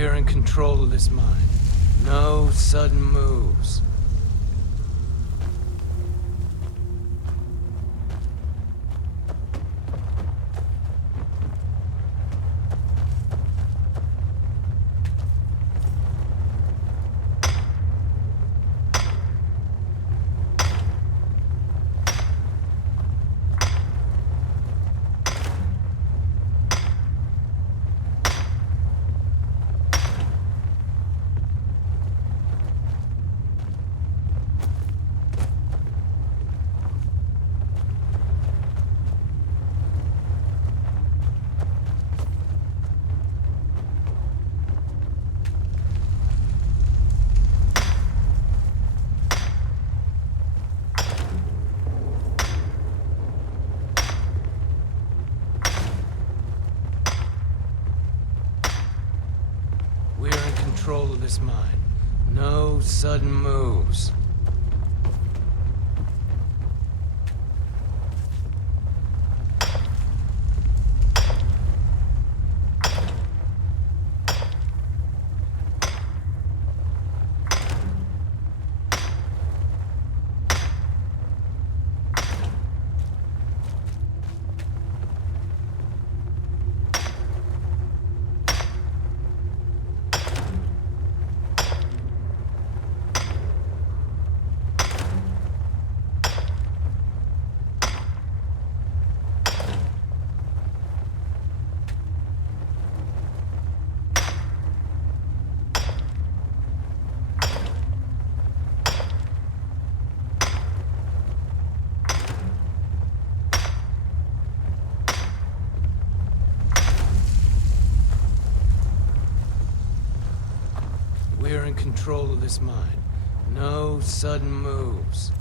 We are in control of this mine. No sudden moves. We are in control of this mine. No sudden moves. We are in control of this mine. No sudden moves.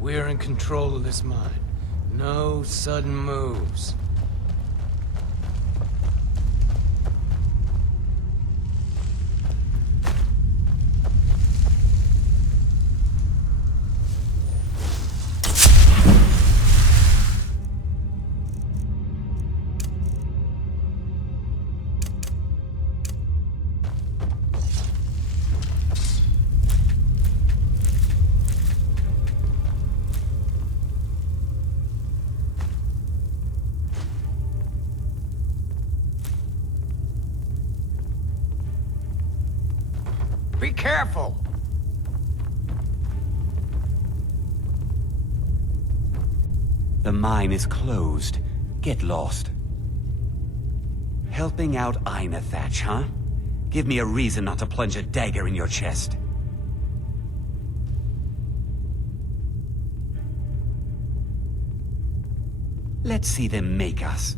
We are in control of this mine. No sudden moves. Be careful! The mine is closed. Get lost. Helping out Ina Thatch, huh? Give me a reason not to plunge a dagger in your chest. Let's see them make us.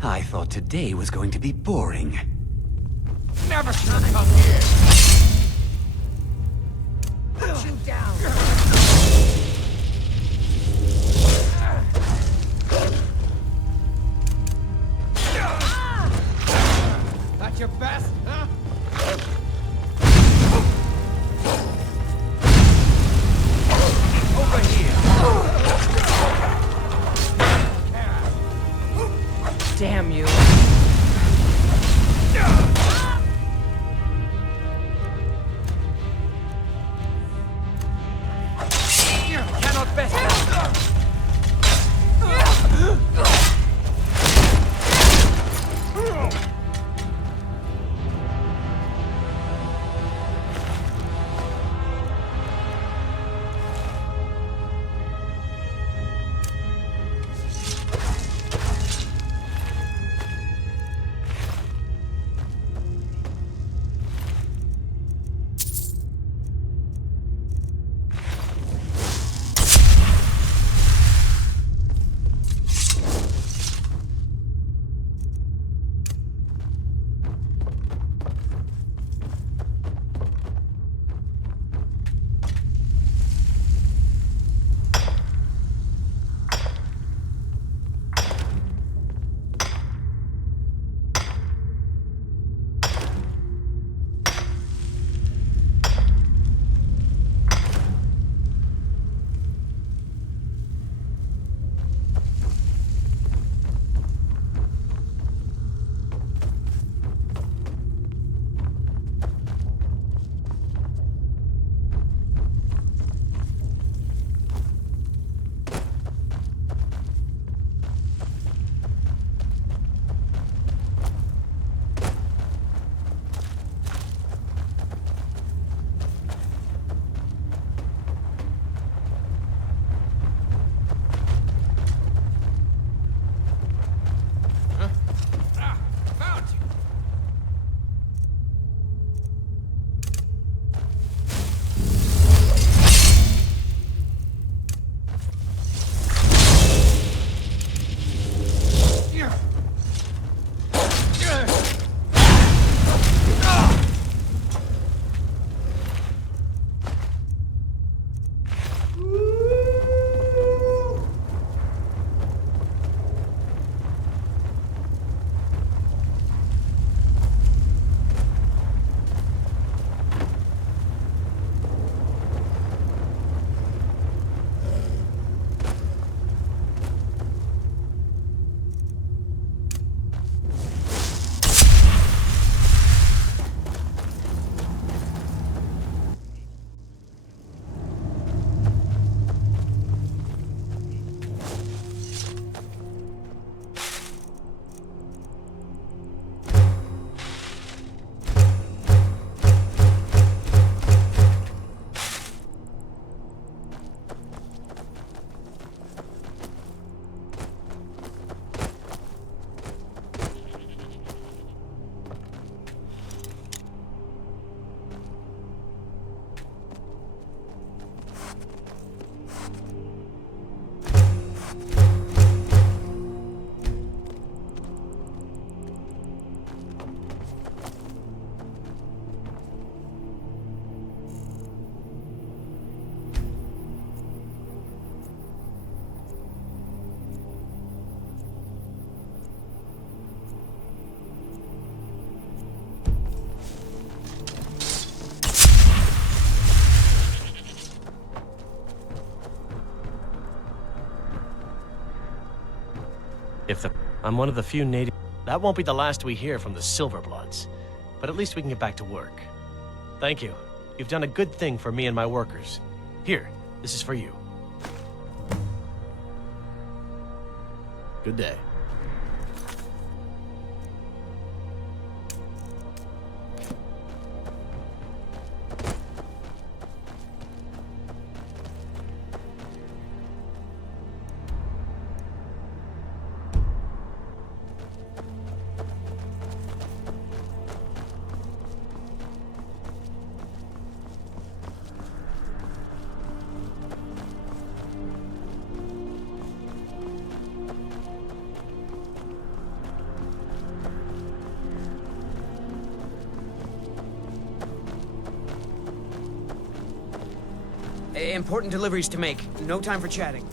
I thought today was going to be boring. Never should have come here! Put you down! That's your best, huh? I'm one of the few native... That won't be the last we hear from the Silverbloods, but at least we can get back to work. Thank you. You've done a good thing for me and my workers. Here, this is for you. Good day. Important deliveries to make. No time for chatting.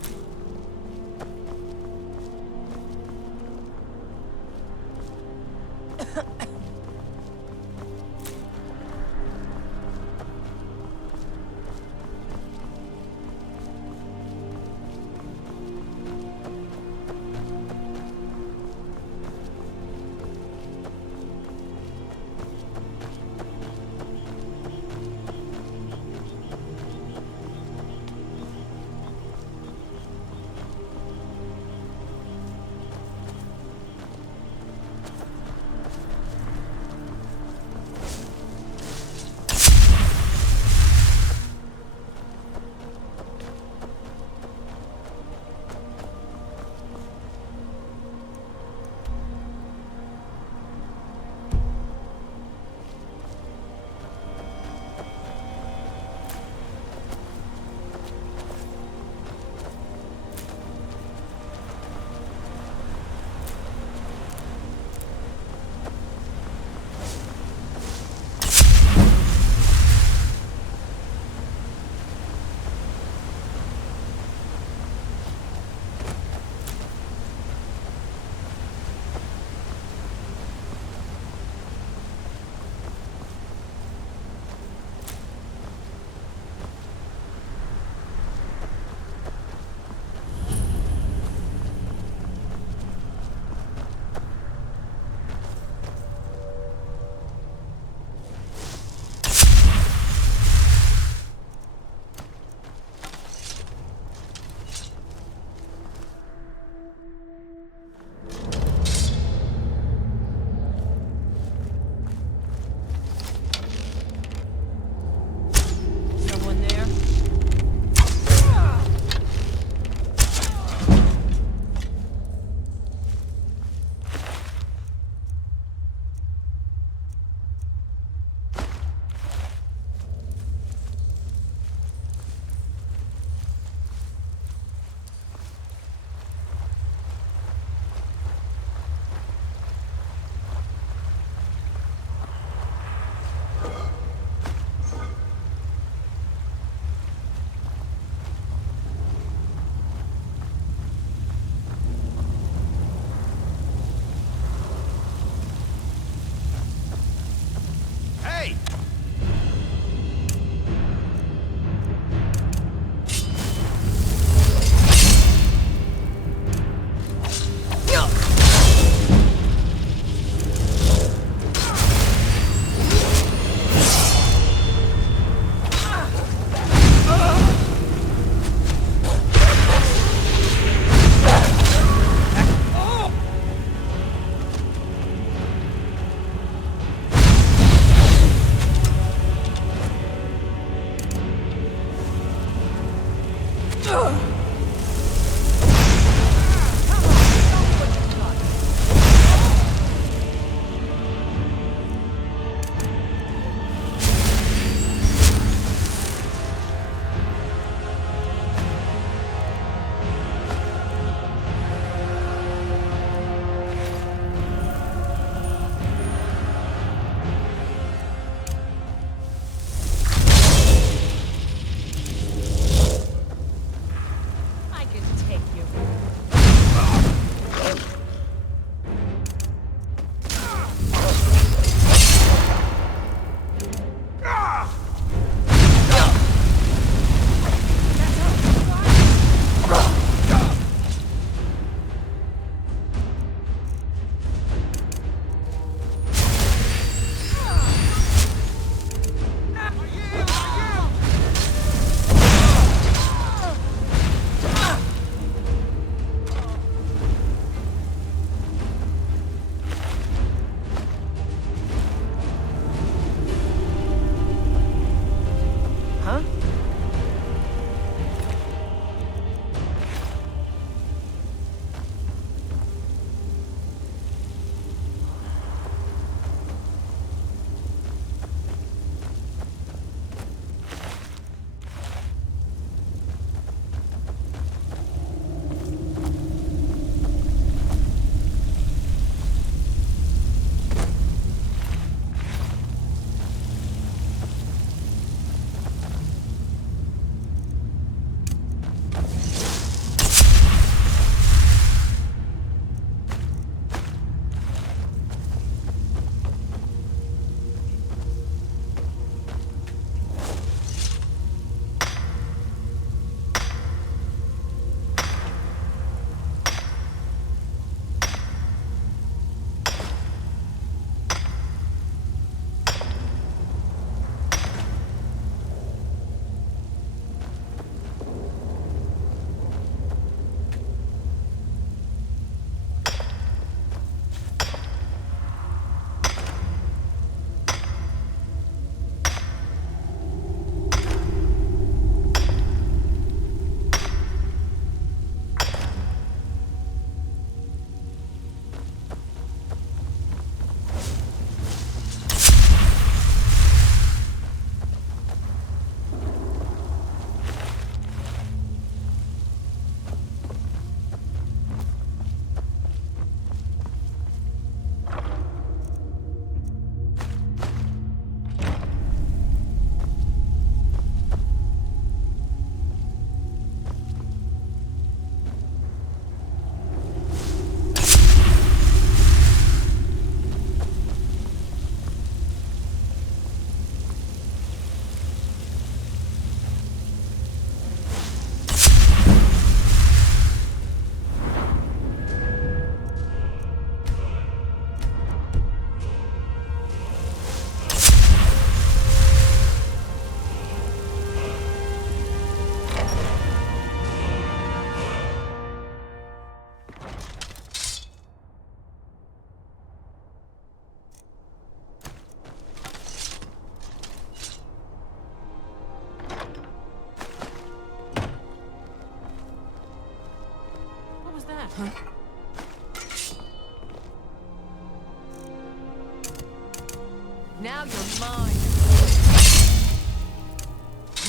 Now you're mine.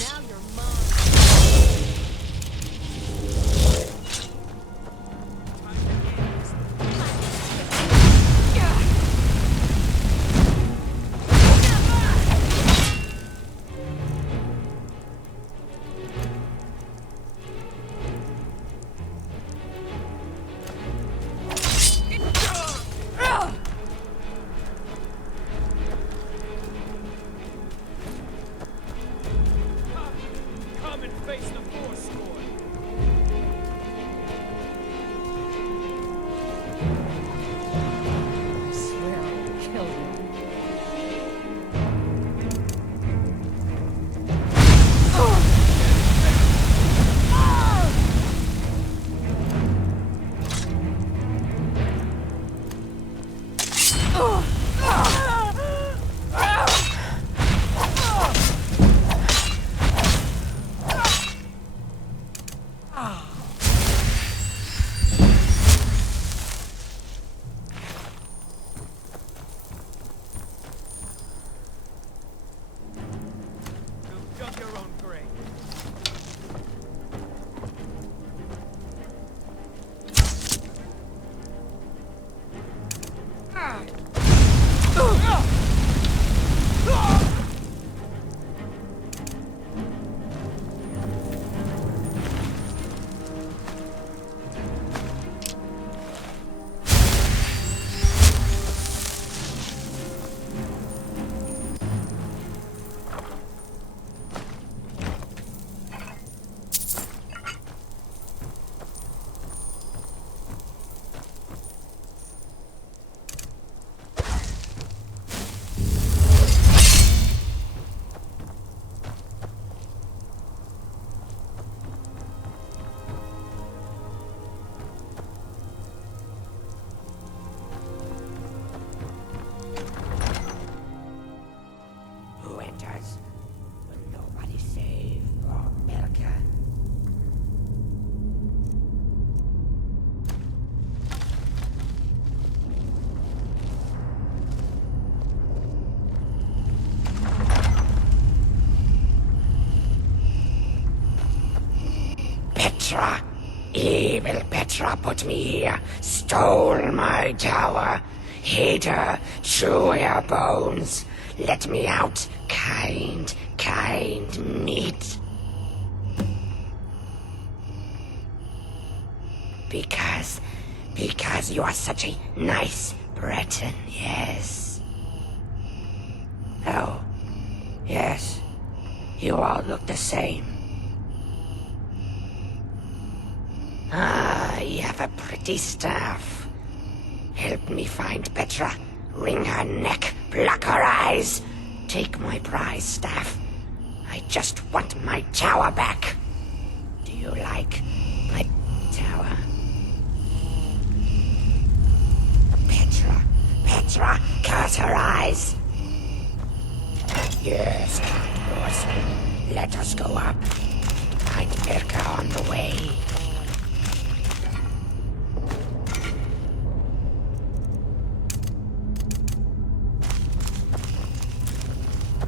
Now you're mine. Come and face the force, Lord. I swear I'll kill you. You dug your own grave. Who enters? Will nobody save poor Milka? Petra! Evil Petra put me here, stole my tower, hid her, chew her bones. Let me out, kind meat. Because you are such a nice Breton, yes. Oh, yes, you all look the same. Ah, you have a pretty staff. Help me find Petra. Wring her neck, pluck her eyes. Take my prize staff. I just want my tower back. Do you like my tower? Petra, cut her eyes. Yes, of course. Let us go up. Find Mirka on the way.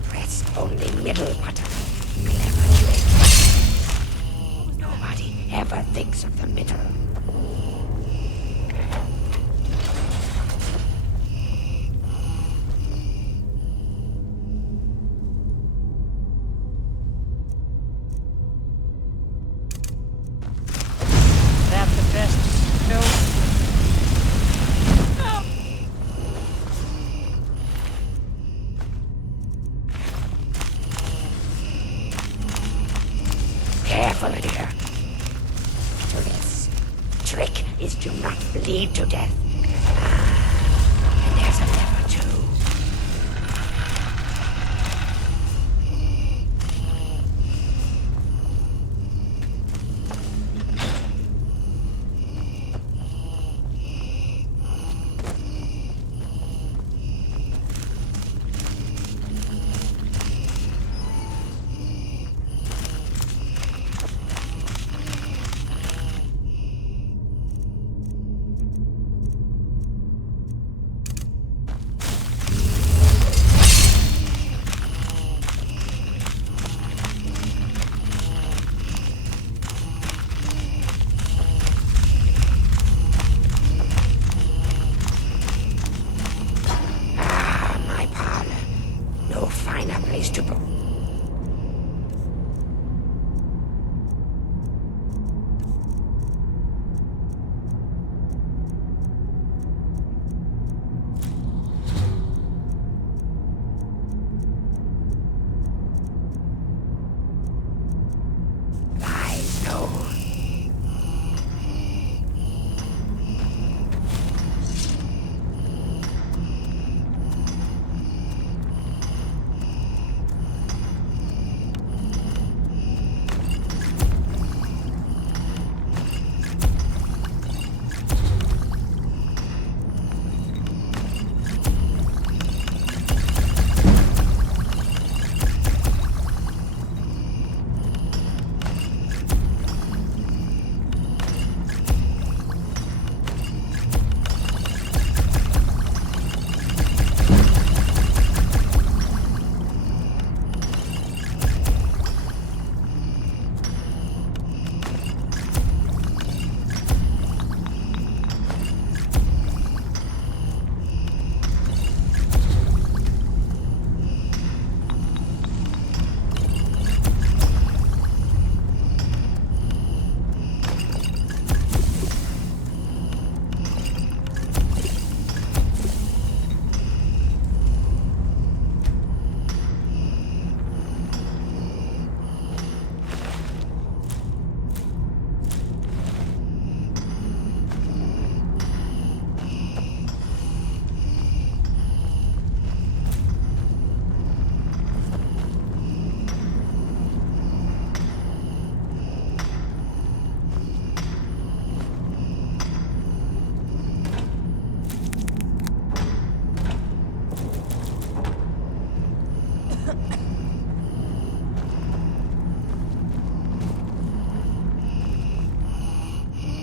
Press only middle button. Clever trick. Nobody ever thinks of the middle. That the best? No. Careful here. This trick is to not bleed to death. Ah, and there's a lever too. ways to... I know.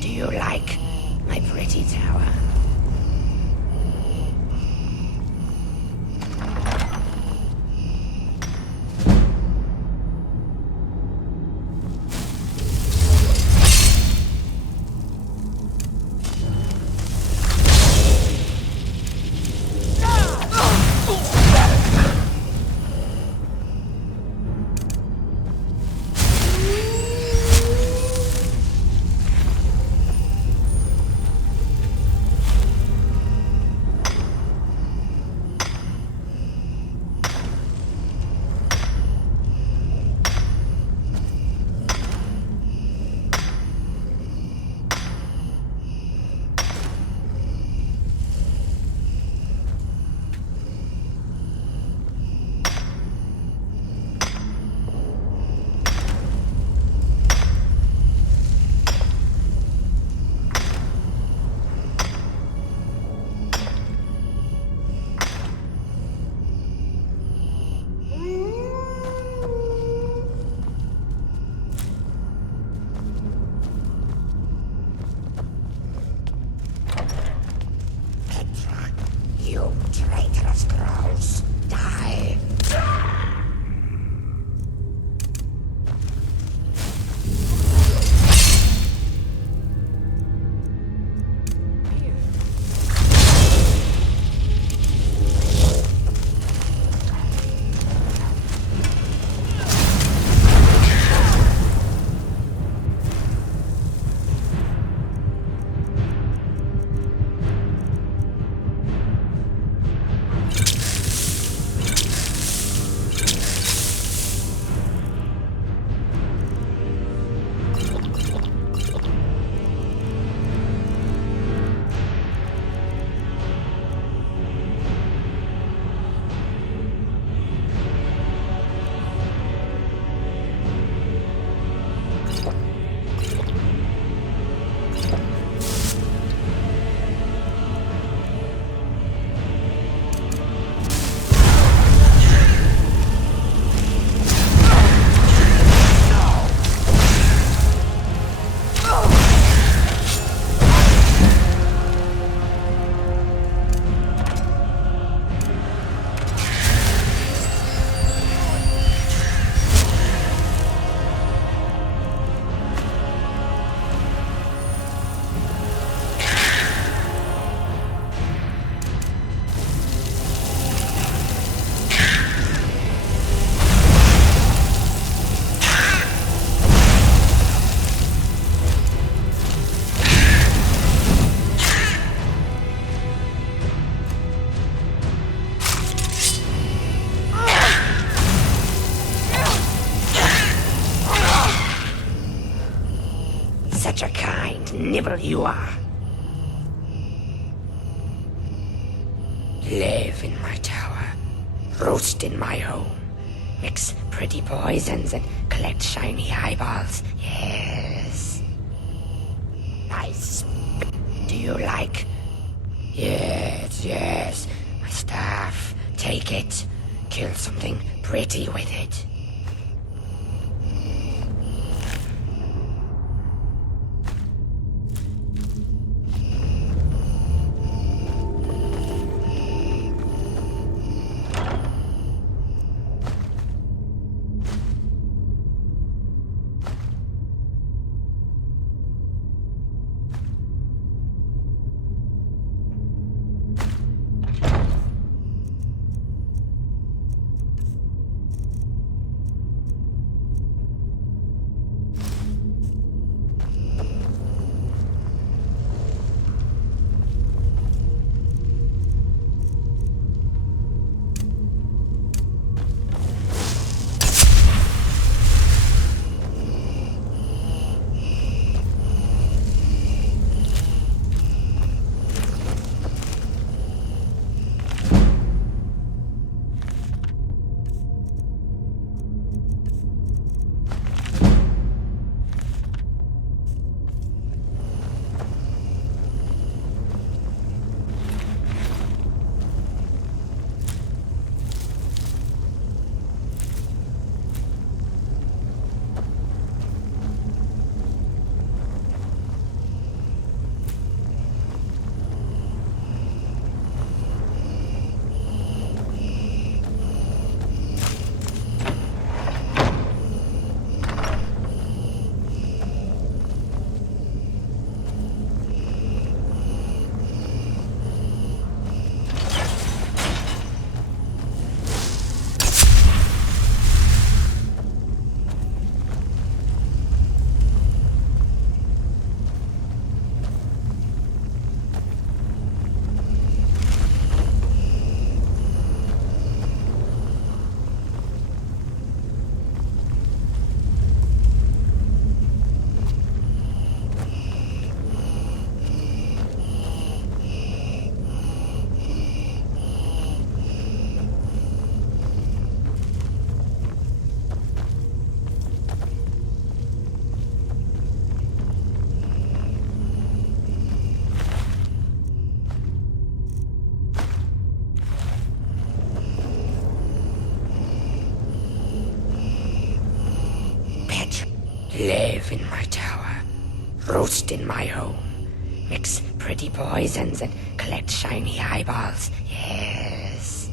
Do you like my pretty tower? nibble you are. Live in my tower, roast in my home, mix pretty poisons and collect shiny eyeballs. Yes. Nice. Do you like? Yes, yes. My staff. Take it. Kill something pretty with it. Live in my tower, roast in my home, mix pretty poisons and collect shiny eyeballs. Yes.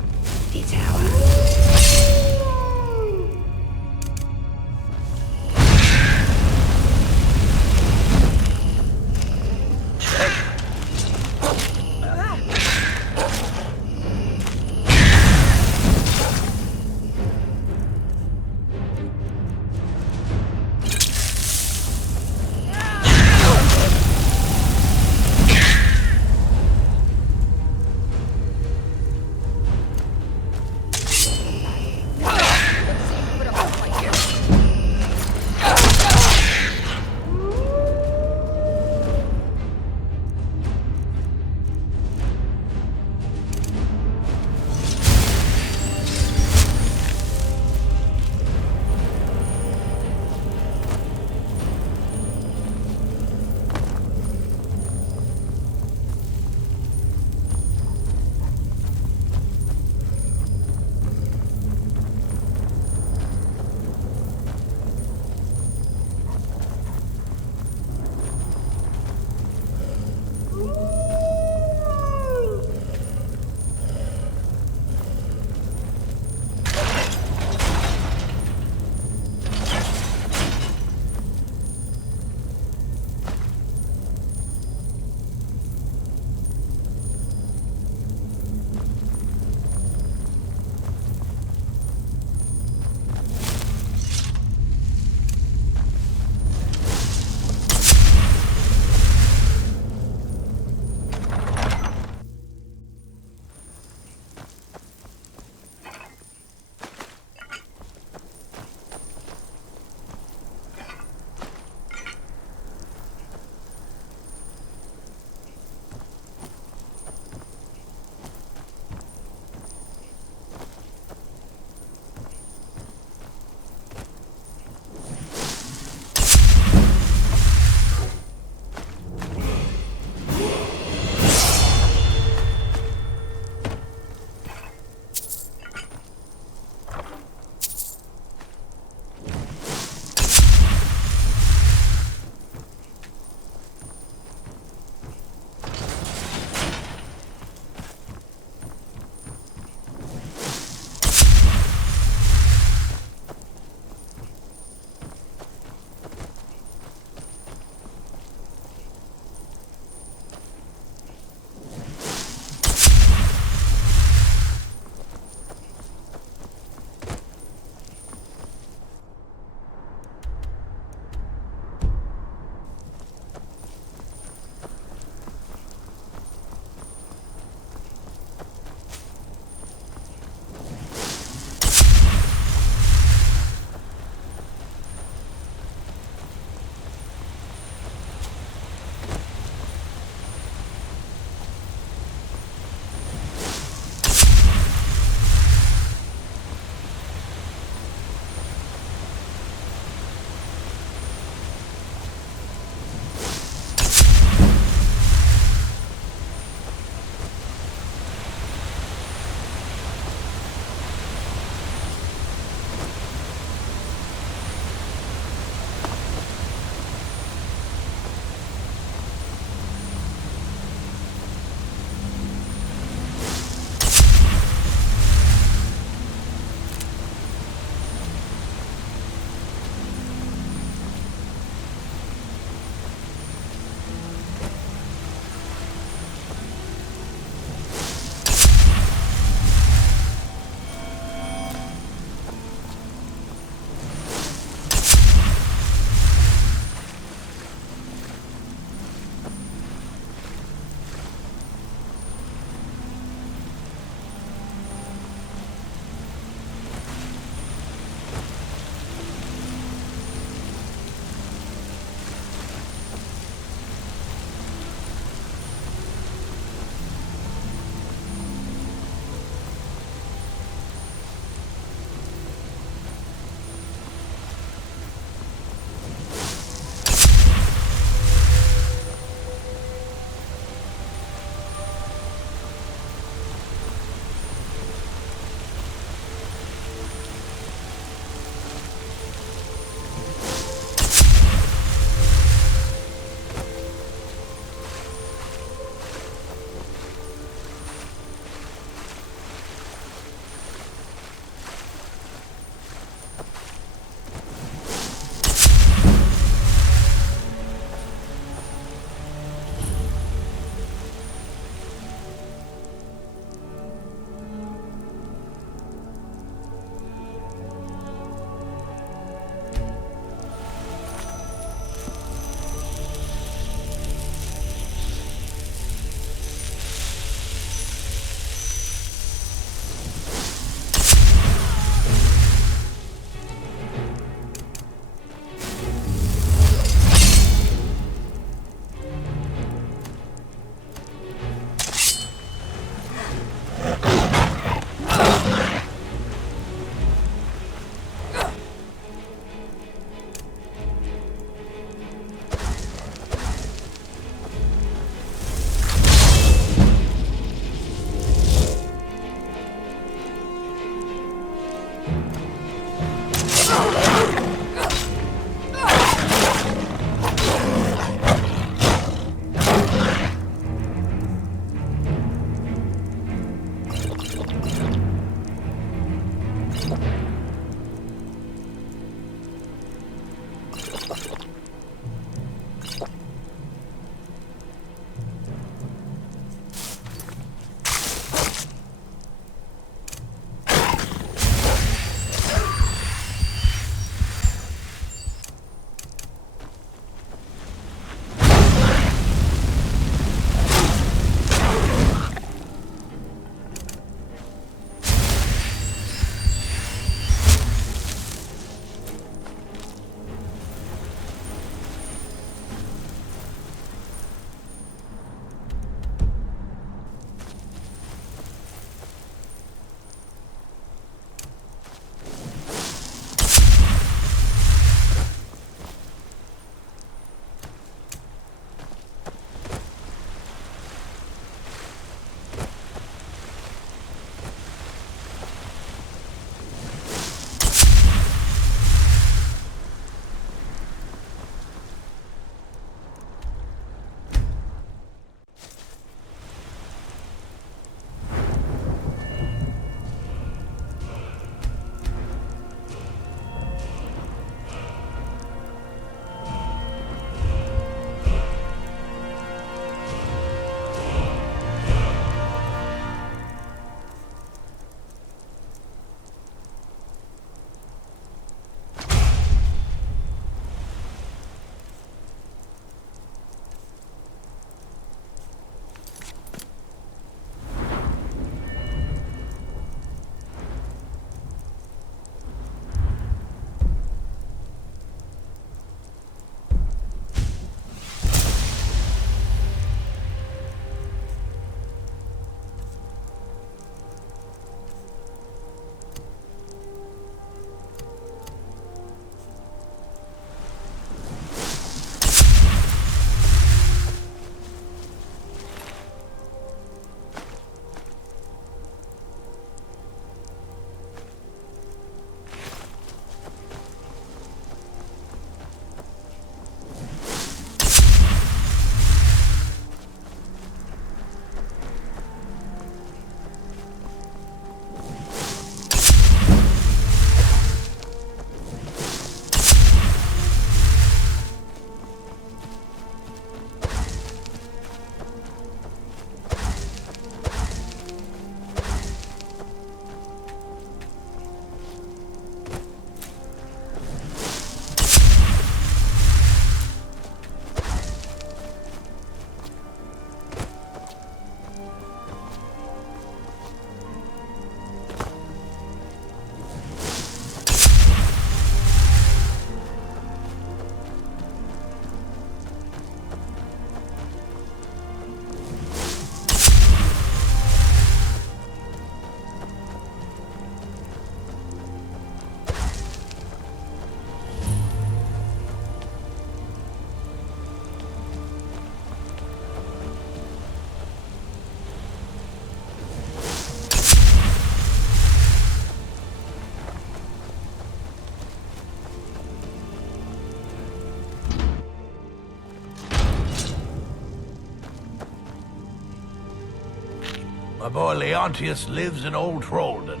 My boy Leontius lives in Old Trollden.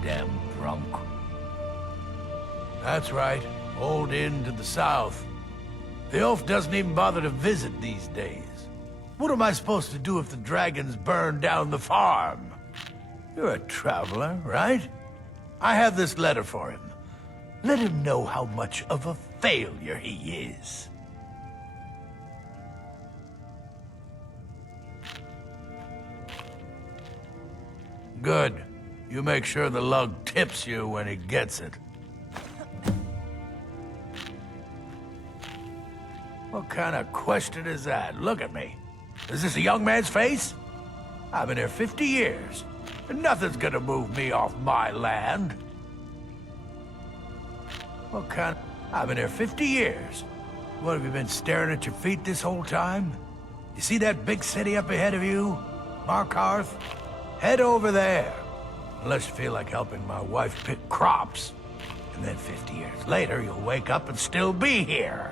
Damn drunk. That's right. Old Inn to the south. The elf doesn't even bother to visit these days. What am I supposed to do if the dragons burn down the farm? You're a traveler, right? I have this letter for him. Let him know how much of a failure he is. Good. You make sure the lug tips you when he gets it. What kind of question is that? Look at me. Is this a young man's face? I've been here 50 years, and nothing's gonna move me off my land. What kind I've been here 50 years. What, have you been staring at your feet this whole time? You see that big city up ahead of you? Markarth? Head over there. Unless you feel like helping my wife pick crops. And then 50 years later, you'll wake up and still be here.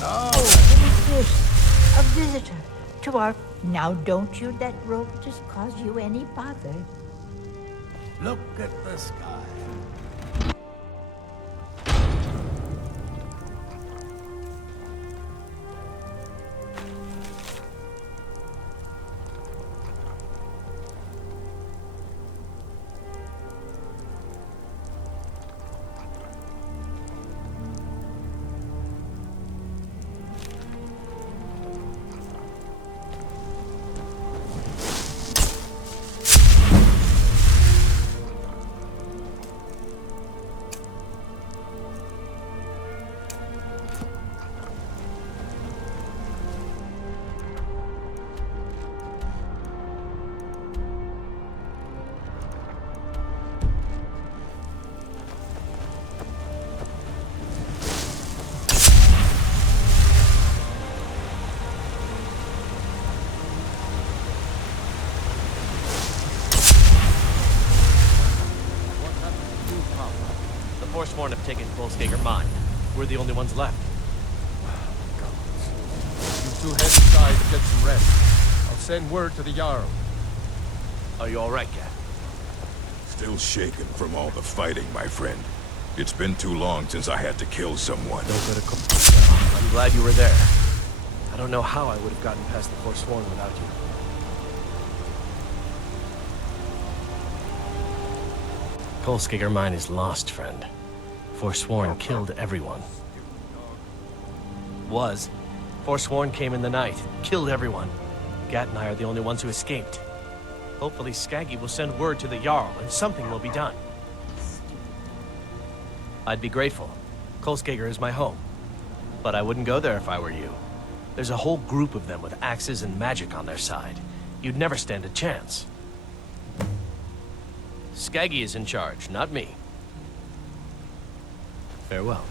Oh, who is this? A visitor to our... Now, don't you let Rope just cause you any bother. Look at the sky. The Forsworn have taken Volskager Mine. We're the only ones left. You two head inside to get some rest. I'll send word to the Jarl. Are you all right, Cat? Still shaken from all the fighting, my friend. It's been too long since I had to kill someone. I'm glad you were there. I don't know how I would have gotten past the Forsworn without you. Volskager Mine is lost, friend. Forsworn killed everyone. Was. Forsworn came in the night, killed everyone. Gat and I are the only ones who escaped. Hopefully Skaggy will send word to the Jarl, and something will be done. I'd be grateful. Kolskager is my home. But I wouldn't go there if I were you. There's a whole group of them with axes and magic on their side. You'd never stand a chance. Skaggy is in charge, not me. Farewell.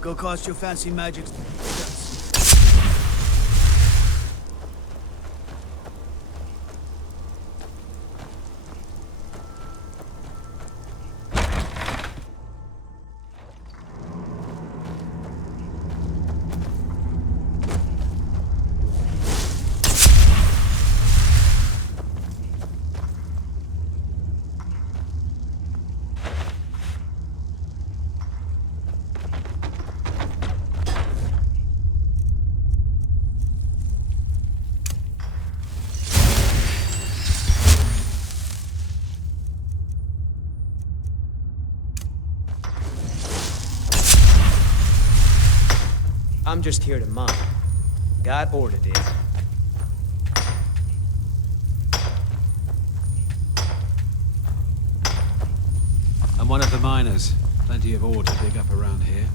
Go cast your fancy magic. I'm just here to mine. God ordered it. I'm one of the miners. Plenty of ore to dig up around here.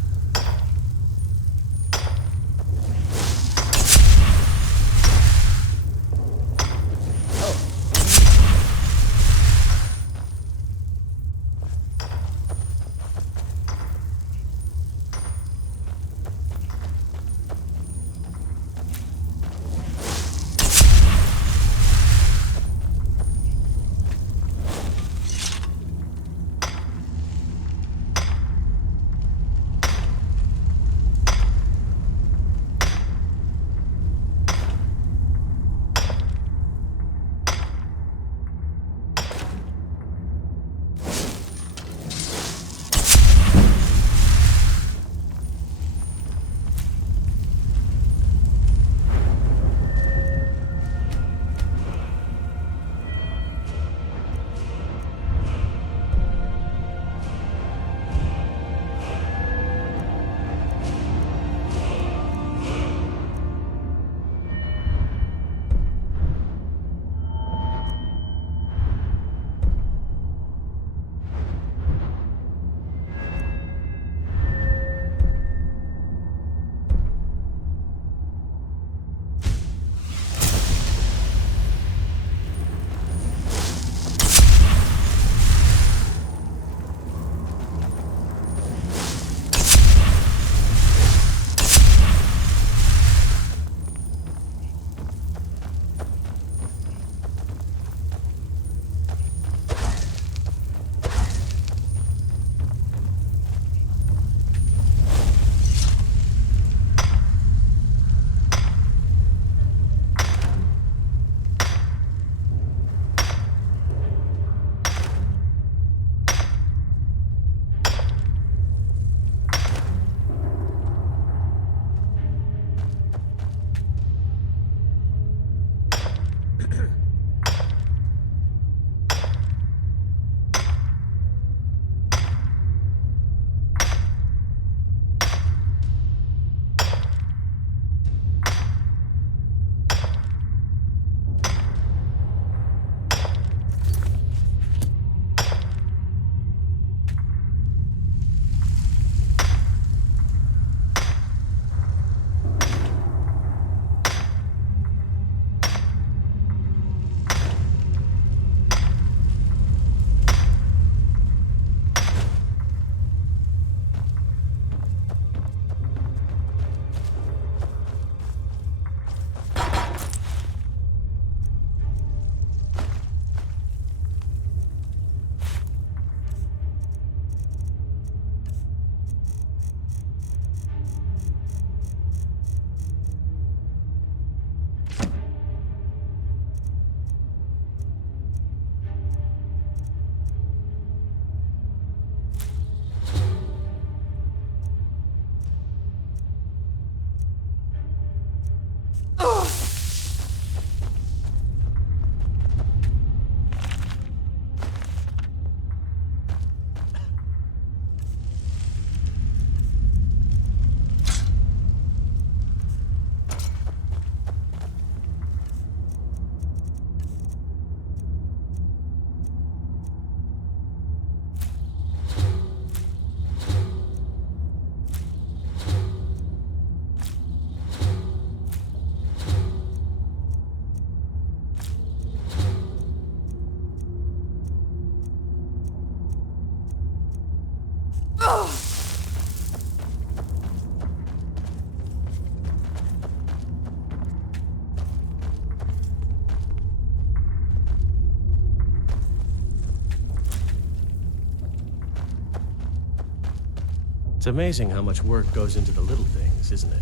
It's amazing how much work goes into the little things, isn't it?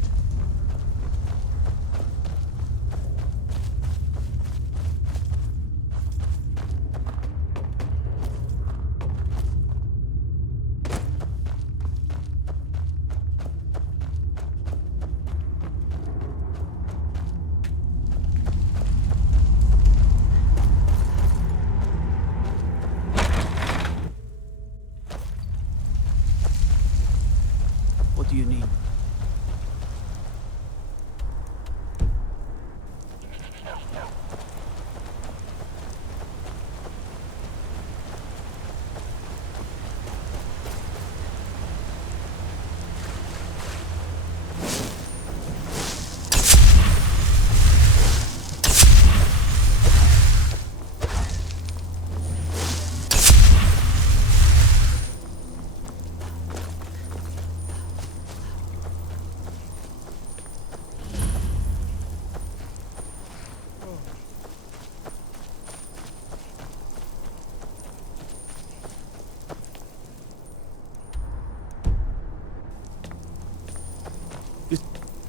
What do you need?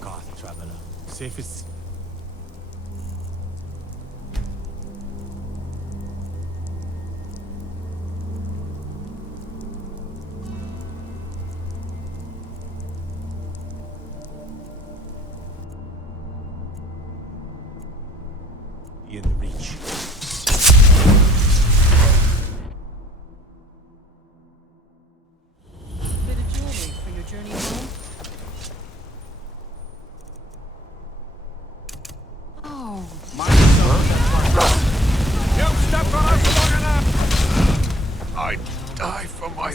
Goth traveler. Safest. In the reach. Bit of jewelry for your journey home? Oh. You stepped on us long enough! I'd die for my...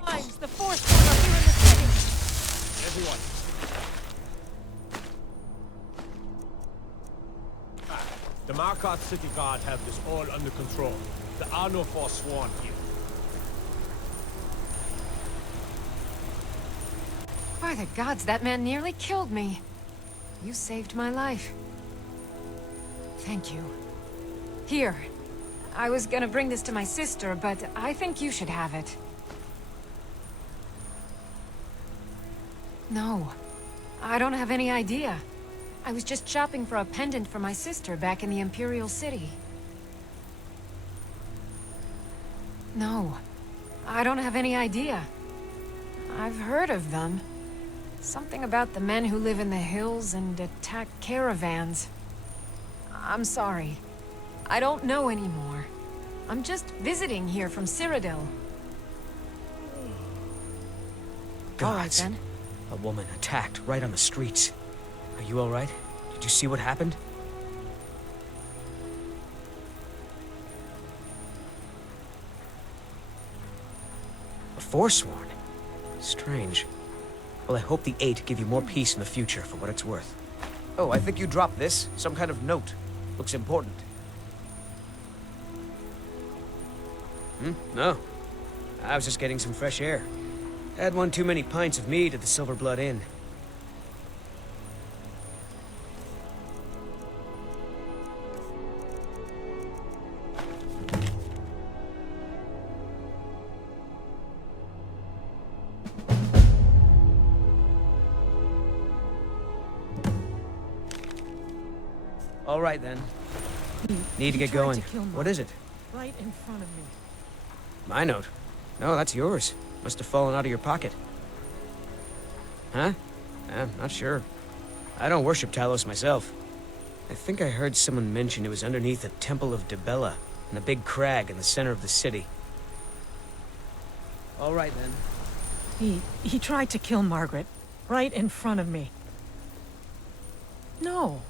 Mines, the force are here in the city. Everyone. The Markarth City Guard have this all under control. There are no Forsworn here. By the gods, that man nearly killed me. You saved my life. Thank you. Here. I was gonna bring this to my sister, but I think you should have it. No. I don't have any idea. I was just shopping for a pendant for my sister back in the Imperial City. No. I don't have any idea. I've heard of them. Something about the men who live in the hills and attack caravans. I'm sorry. I don't know anymore. I'm just visiting here from Cyrodiil. All right, Gods. then. A woman attacked right on the streets. Are you all right? Did you see what happened? A Forsworn? Strange. Well, I hope the Eight give you more peace in the future, for what it's worth. Oh, I think you dropped this. Some kind of note. Looks important. No. I was just getting some fresh air. Had one too many pints of mead at the Silver Blood Inn. All right, then. Need to get going. What is it? Right in front of me. My note? No, that's yours. Must have fallen out of your pocket. Huh? Not sure. I don't worship Talos myself. I think I heard someone mention it was underneath the Temple of Dibella, in a big crag in the center of the city. All right, then. He tried to kill Margaret, right in front of me. No.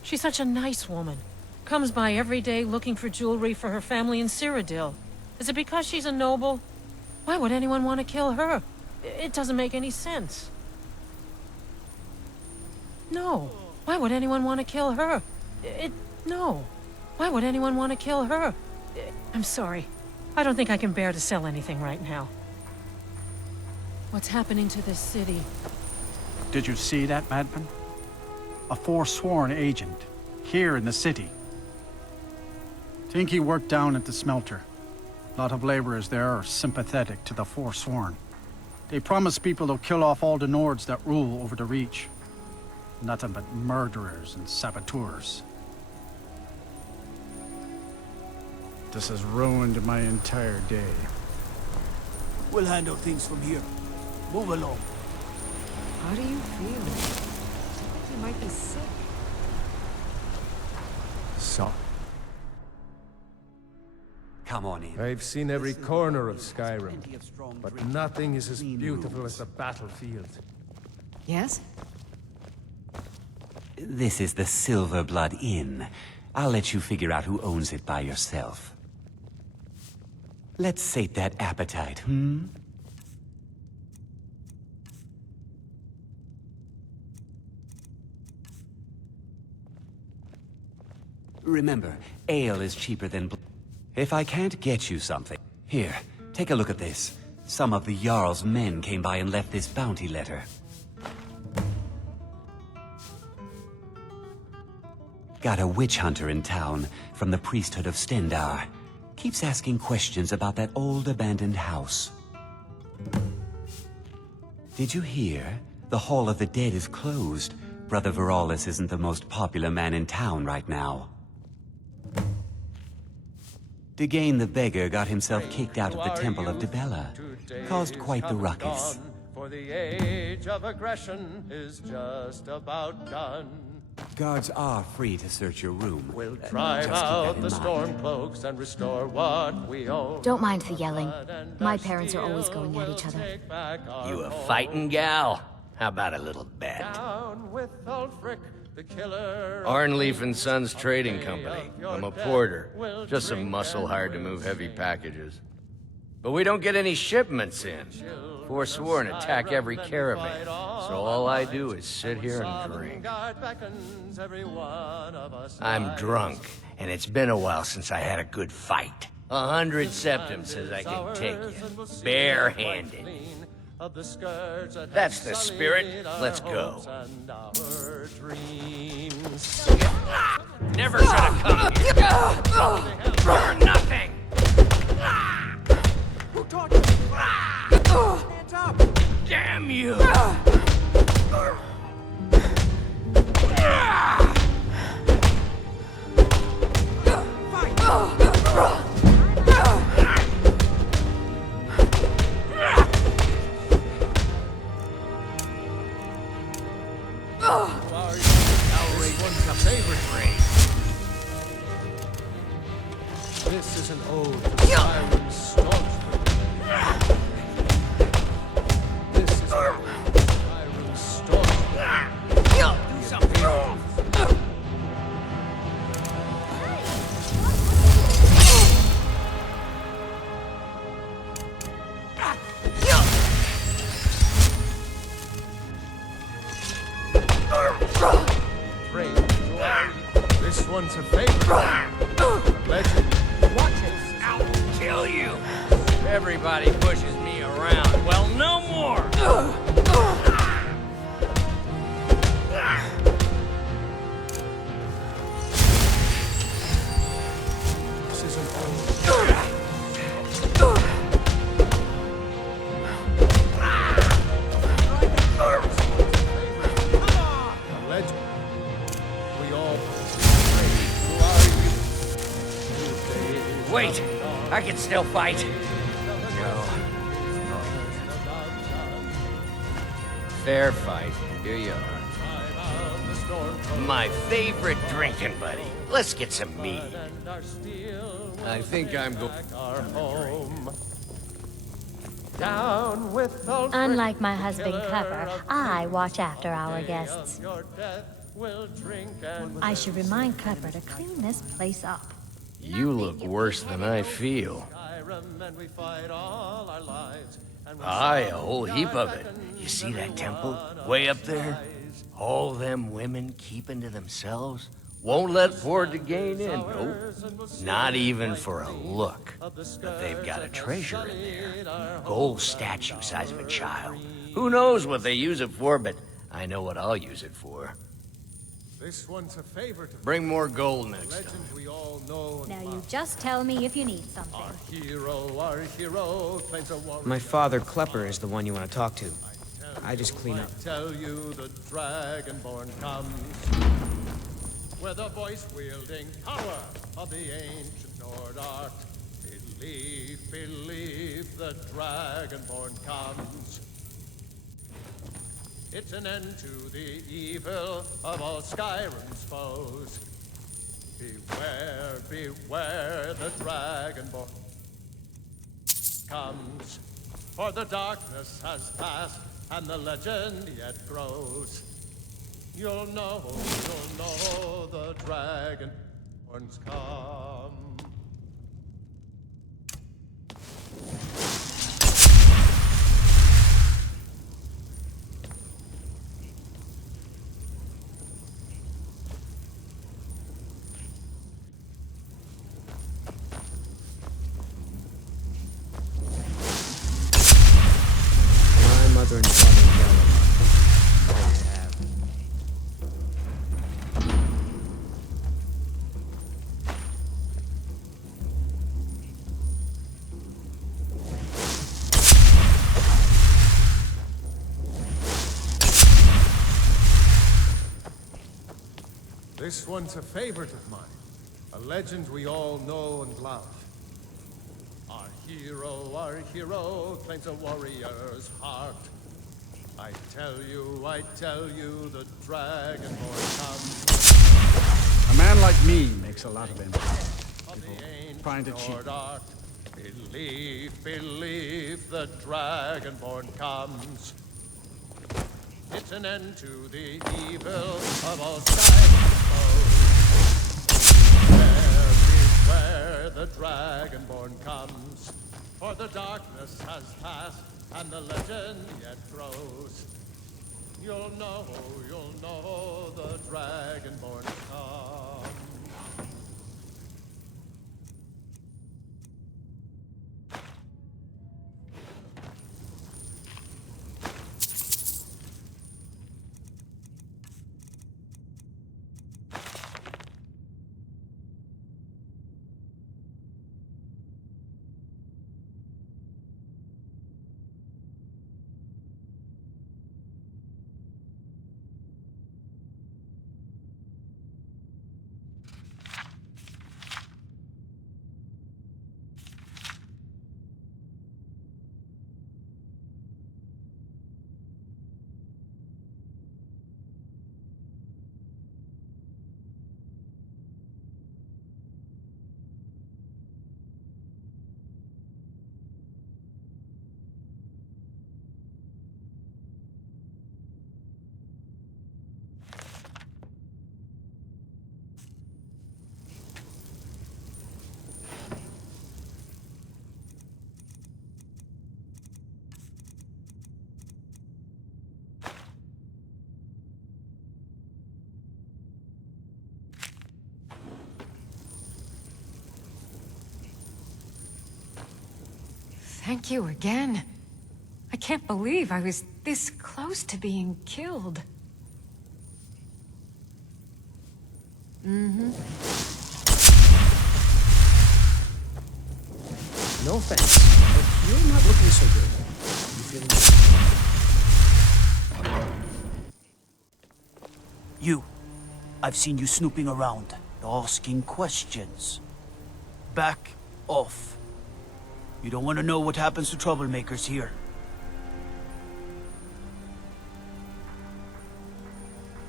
She's such a nice woman. Comes by every day looking for jewelry for her family in Cyrodiil. Is it because she's a noble? Why would anyone want to kill her? It doesn't make any sense. No. Why would anyone want to kill her? No. Why would anyone want to kill her? I'm sorry. I don't think I can bear to sell anything right now. What's happening to this city? Did you see that, madman? A Forsworn agent, here in the city. Think he worked down at the smelter. A lot of laborers there are sympathetic to the Forsworn. They promise people they'll kill off all the Nords that rule over the Reach. Nothing but murderers and saboteurs. This has ruined my entire day. We'll handle things from here. Move along. How do you feel? I think you might be sick. So. Come on in. I've seen every corner of Skyrim, but nothing is as beautiful as the battlefield. Yes? This is the Silverblood Inn. I'll let you figure out who owns it by yourself. Let's sate that appetite, hmm? Remember, ale is cheaper than... If I can't get you something... Here, take a look at this. Some of the Jarl's men came by and left this bounty letter. Got a witch hunter in town from the priesthood of Stendar. Keeps asking questions about that old abandoned house. Did you hear? The Hall of the Dead is closed. Brother Veralis isn't the most popular man in town right now. Degane the Beggar got himself kicked out of the Temple of Dibella. Caused quite the ruckus. For the age of aggression is just about done. Guards are free to search your room. We'll drive out the stormcloaks and restore what we own. Don't mind the yelling. My parents are always going at each other. You a fighting gal? How about a little bet? Down with Ulfric, the killer. Arnleif and Sons Trading Company. I'm a porter. Just some muscle hired to move heavy packages. But we don't get any shipments in. Forsworn attack every caravan. So all I do is sit here and drink. I'm drunk, and it's been a while since I had a good fight. 100 septum says I can take you, barehanded. That's the spirit. Let's go. Never should have come here. For nothing. Who taught you? Hands up! Damn you! Everyone's a favorite race. This is an ode to Skyrim's staunchly. This is an ode to Skyrim's staunchly. Do something. This one's a favorite. Legend. Watch it. I'll kill you. Everybody pushes me around. Well, no more. This is an old. Legend. We all. Wait, I can still fight. No. Fair fight. Here you are. My favorite drinking buddy. Let's get some mead. I think I'm going. Down with Ulfric. Unlike my husband, Cupper, I watch after our guests. I should remind Cupper to clean this place up. You look worse than I feel. Aye, a whole heap of it. You see that temple? Way up there? All them women keeping to themselves? Won't let poor Degane in, nope. Not even for a look. But they've got a treasure in there. Gold statue size of a child. Who knows what they use it for, but I know what I'll use it for. This one's a favorite of Bring more gold next legend time. we all know and Now you love. just tell me if you need something. Our hero claims a warrior. My father, Klepper, is the one you want to talk to. I just clean up. I tell you the Dragonborn comes with a voice-wielding power of the ancient Nord art. Believe the Dragonborn comes. It's an end to the evil of all Skyrim's foes. Beware, the Dragonborn comes. For the darkness has passed, and the legend yet grows. You'll know the Dragonborn's come. My mother and father yell a lot. Always have. This one's a favorite of mine, a legend we all know and love. Our hero claims a warrior's heart. I tell you, the Dragonborn comes. A man like me makes a lot of impact. People trying to cheat. Believe the Dragonborn comes. It's an end to the evil of all Skyrim foes. Beware, the Dragonborn comes. For the darkness has passed, and the legend yet grows. You'll know the Dragonborn come. Thank you again. I can't believe I was this close to being killed. No offense, but you're not looking so good. You feeling... You. I've seen you snooping around, asking questions. Back off. You don't want to know what happens to troublemakers here.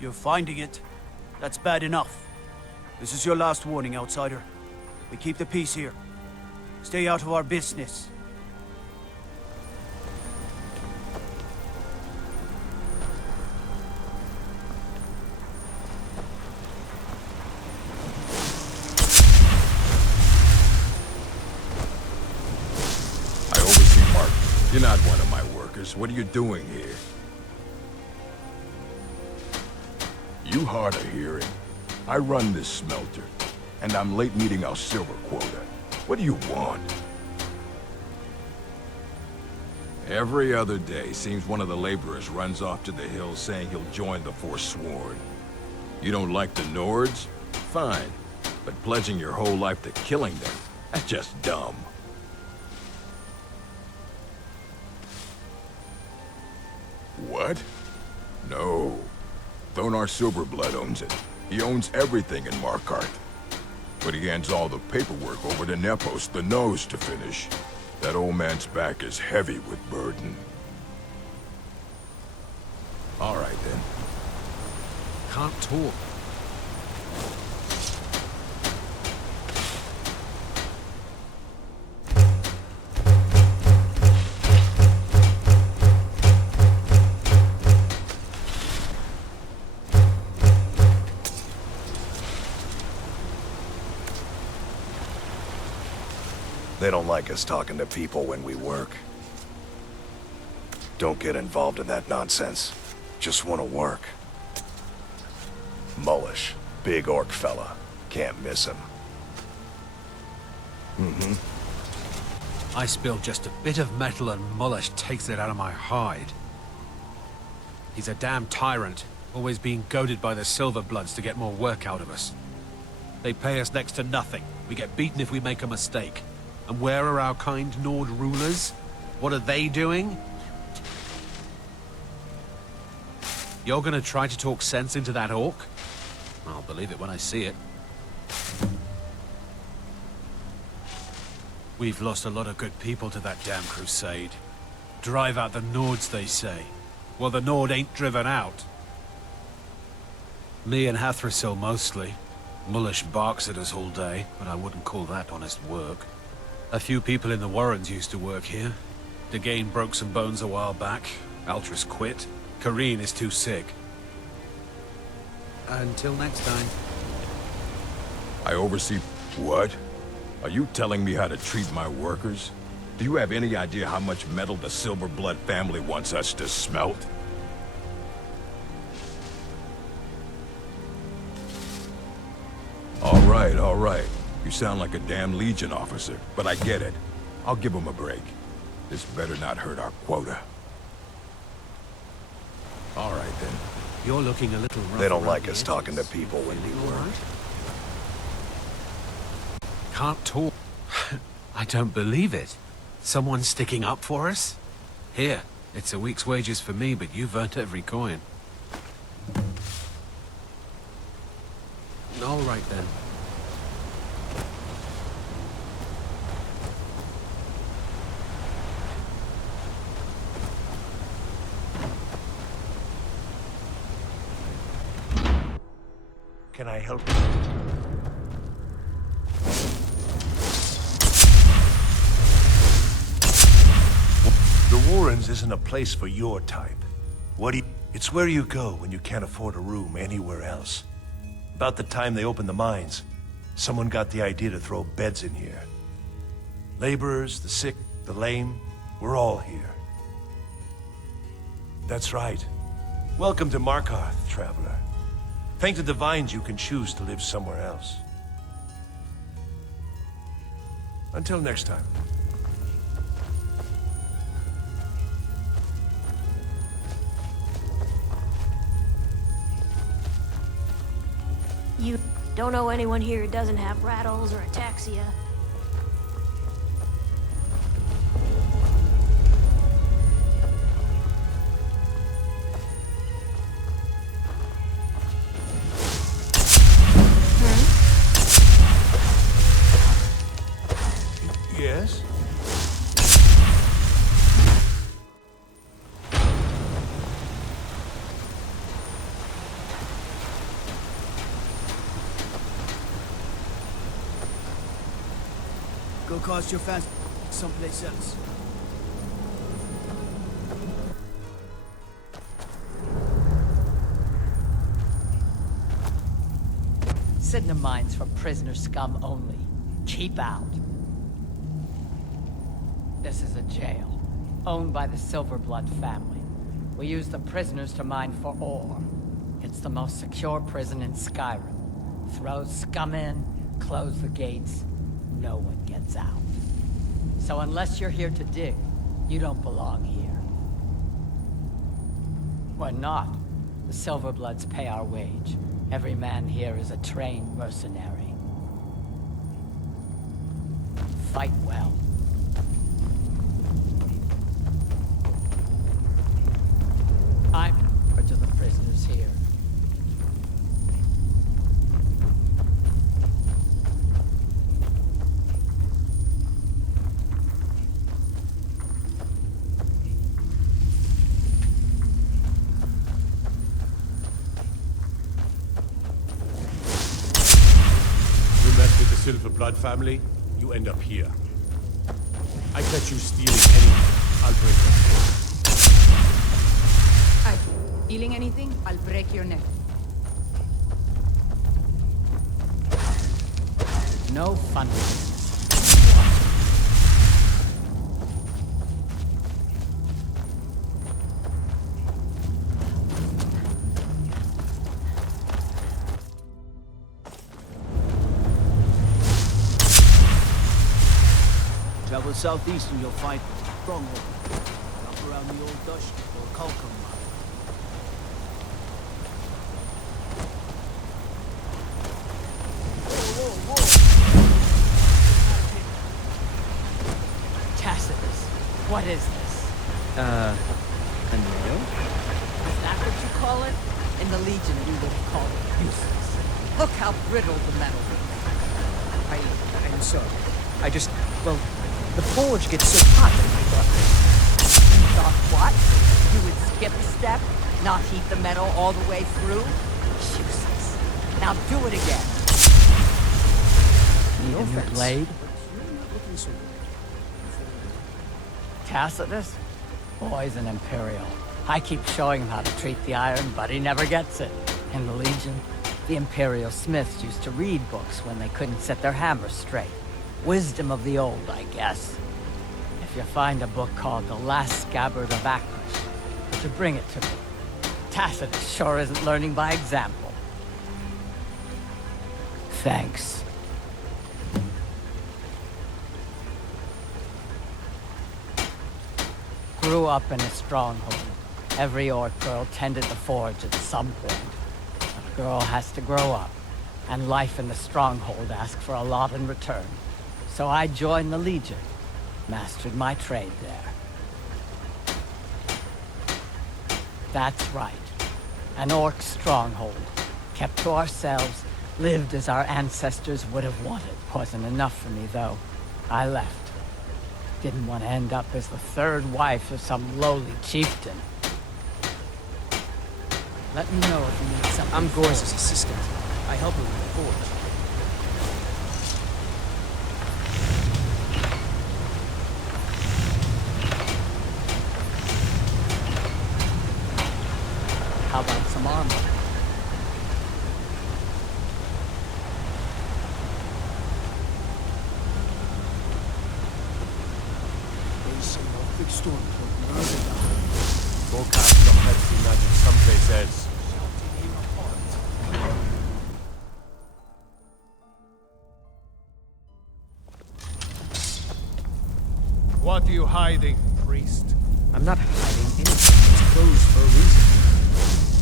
You're finding it. That's bad enough. This is your last warning, outsider. We keep the peace here. Stay out of our business. You're not one of my workers. What are you doing here? You hard of hearing. I run this smelter, and I'm late meeting our silver quota. What do you want? Every other day, seems one of the laborers runs off to the hills saying he'll join the Forsworn. You don't like the Nords? Fine. But pledging your whole life to killing them, that's just dumb. What? No. Thonar Silverblood owns it. He owns everything in Markarth. But he hands all the paperwork over to Nepos, the Nose, to finish. That old man's back is heavy with burden. All right, then. Can't talk. They don't like us talking to people when we work. Don't get involved in that nonsense. Just want to work. Mullish, big orc fella. Can't miss him. I spill just a bit of metal and Mullish takes it out of my hide. He's a damn tyrant, always being goaded by the Silverbloods to get more work out of us. They pay us next to nothing. We get beaten if we make a mistake. And where are our kind Nord rulers? What are they doing? You're gonna try to talk sense into that orc? I'll believe it when I see it. We've lost a lot of good people to that damn crusade. Drive out the Nords, they say. Well, the Nord ain't driven out. Me and Hathrasil mostly. Mullish barks at us all day, but I wouldn't call that honest work. A few people in the Warrens used to work here. Degane broke some bones a while back. Altris quit. Kareen is too sick. Until next time. I oversee... What? Are you telling me how to treat my workers? Do you have any idea how much metal the Silverblood family wants us to smelt? All right. You sound like a damn Legion officer, but I get it. I'll give them a break. This better not hurt our quota. All right, then. You're looking a little rough. They don't like us talking to people when we work. Can't talk. I don't believe it. Someone's sticking up for us? Here, it's a week's wages for me, but you've earned every coin. All right, then. Can I help you? The Warrens isn't a place for your type. It's where you go when you can't afford a room anywhere else. About the time they opened the mines, someone got the idea to throw beds in here. Laborers, the sick, the lame, we're all here. That's right. Welcome to Markarth, traveler. Thank the Divines you can choose to live somewhere else. Until next time. You don't know anyone here who doesn't have rattles or ataxia? Yes? Go cast your fans someplace else. Sidna mines for prisoner scum only. Keep out. This is a jail, owned by the Silverblood family. We use the prisoners to mine for ore. It's the most secure prison in Skyrim. Throw scum in, close the gates, no one gets out. So unless you're here to dig, you don't belong here. When not, the Silverbloods pay our wage. Every man here is a trained mercenary. Fight well. I'm to the prisoners here. You mess with the Silver Blood family, you end up here. I catch you stealing anything, I'll break your neck. Stealing anything, I'll break your neck. No fun. Travel southeast and you'll find stronghold. Up around the old Dutch or Kalkum. Tacitus, what is this? A nail? Is that what you call it? In the Legion, we would have called it useless. Look how brittle the metal is. I'm sorry. I just, well, the forge gets so hot that I thought... Thought what? You would skip a step? Not heat the metal all the way through? Useless. Now do it again. Need a new blade? Tacitus? Boy's an Imperial. I keep showing him how to treat the iron, but he never gets it. In the Legion, the Imperial smiths used to read books when they couldn't set their hammers straight. Wisdom of the old, I guess. If you find a book called The Last Scabbard of Akron, would you bring it to me? Tacitus sure isn't learning by example. Thanks. Grew up in a stronghold. Every orc girl tended the forge at some point. But a girl has to grow up, and life in the stronghold asks for a lot in return. So I joined the Legion, mastered my trade there. That's right. An orc stronghold. Kept to ourselves, lived as our ancestors would have wanted. Wasn't enough for me, though. I left. Didn't want to end up as the third wife of some lowly chieftain. Let me know if you need something. I'm Gore's assistant. I help him with the forge. How about some armor? Go cast your fancy magic someplace else. What are you hiding, priest? I'm not hiding anything. It's closed for a reason.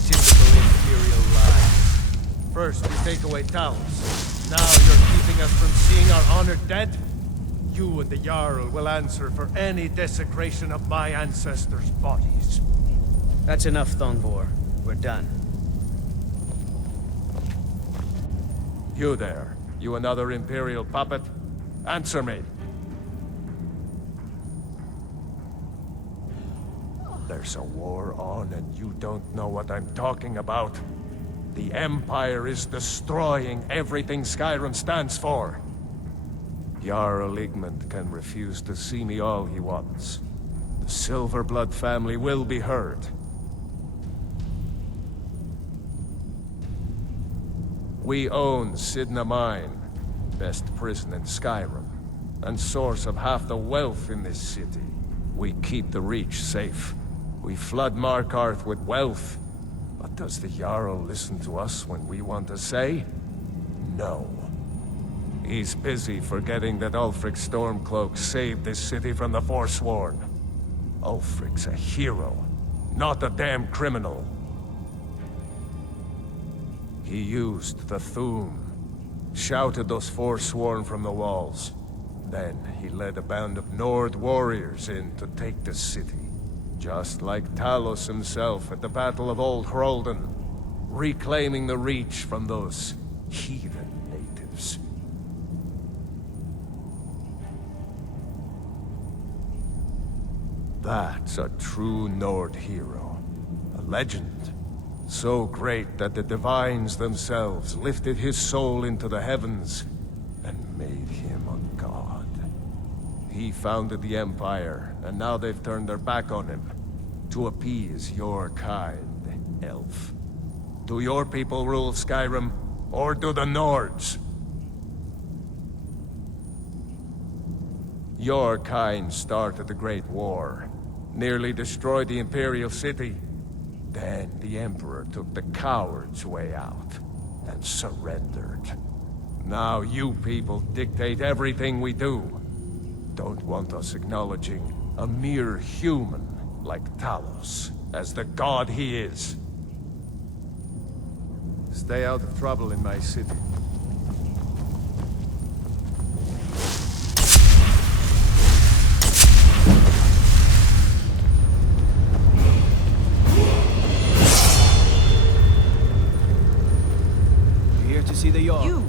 Typical Imperial lies. First, you take away towns. Now you're keeping us from seeing our honored dead? You and the Jarl will answer for any desecration of my ancestors' bodies. That's enough, Thongvor. We're done. You there. You another Imperial puppet? Answer me. There's a war on and you don't know what I'm talking about. The Empire is destroying everything Skyrim stands for. Jarl Igmund can refuse to see me all he wants. The Silver Blood family will be heard. We own Sidna Mine, best prison in Skyrim, and source of half the wealth in this city. We keep the Reach safe. We flood Markarth with wealth. But does the Jarl listen to us when we want to say? No. He's busy forgetting that Ulfric Stormcloak saved this city from the Forsworn. Ulfric's a hero, not a damn criminal. He used the Thum, shouted those forsworn from the walls. Then he led a band of Nord warriors in to take the city. Just like Talos himself at the Battle of Old Hroldan, reclaiming the Reach from those heathen natives. That's a true Nord hero. A legend. So great that the Divines themselves lifted his soul into the heavens and made him a god. He founded the Empire, and now they've turned their back on him. To appease your kind, Elf. Do your people rule Skyrim, or do the Nords? Your kind started the Great War, nearly destroyed the Imperial City. Then the Emperor took the coward's way out, and surrendered. Now you people dictate everything we do. Don't want us acknowledging a mere human like Talos as the god he is. Stay out of trouble in my city. Here to see the Jarl. You!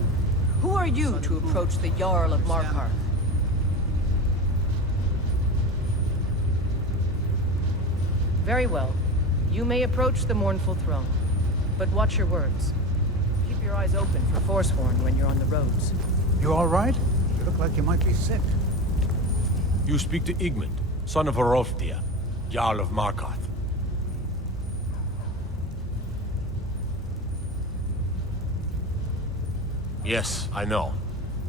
Who are you to approach the Jarl of Markarth? Very well. You may approach the mournful throne. But watch your words. Keep your eyes open for Forsworn when you're on the roads. You all right? You look like you might be sick. You speak to Igmund, son of Hrolfdir, Jarl of Markarth. Yes, I know.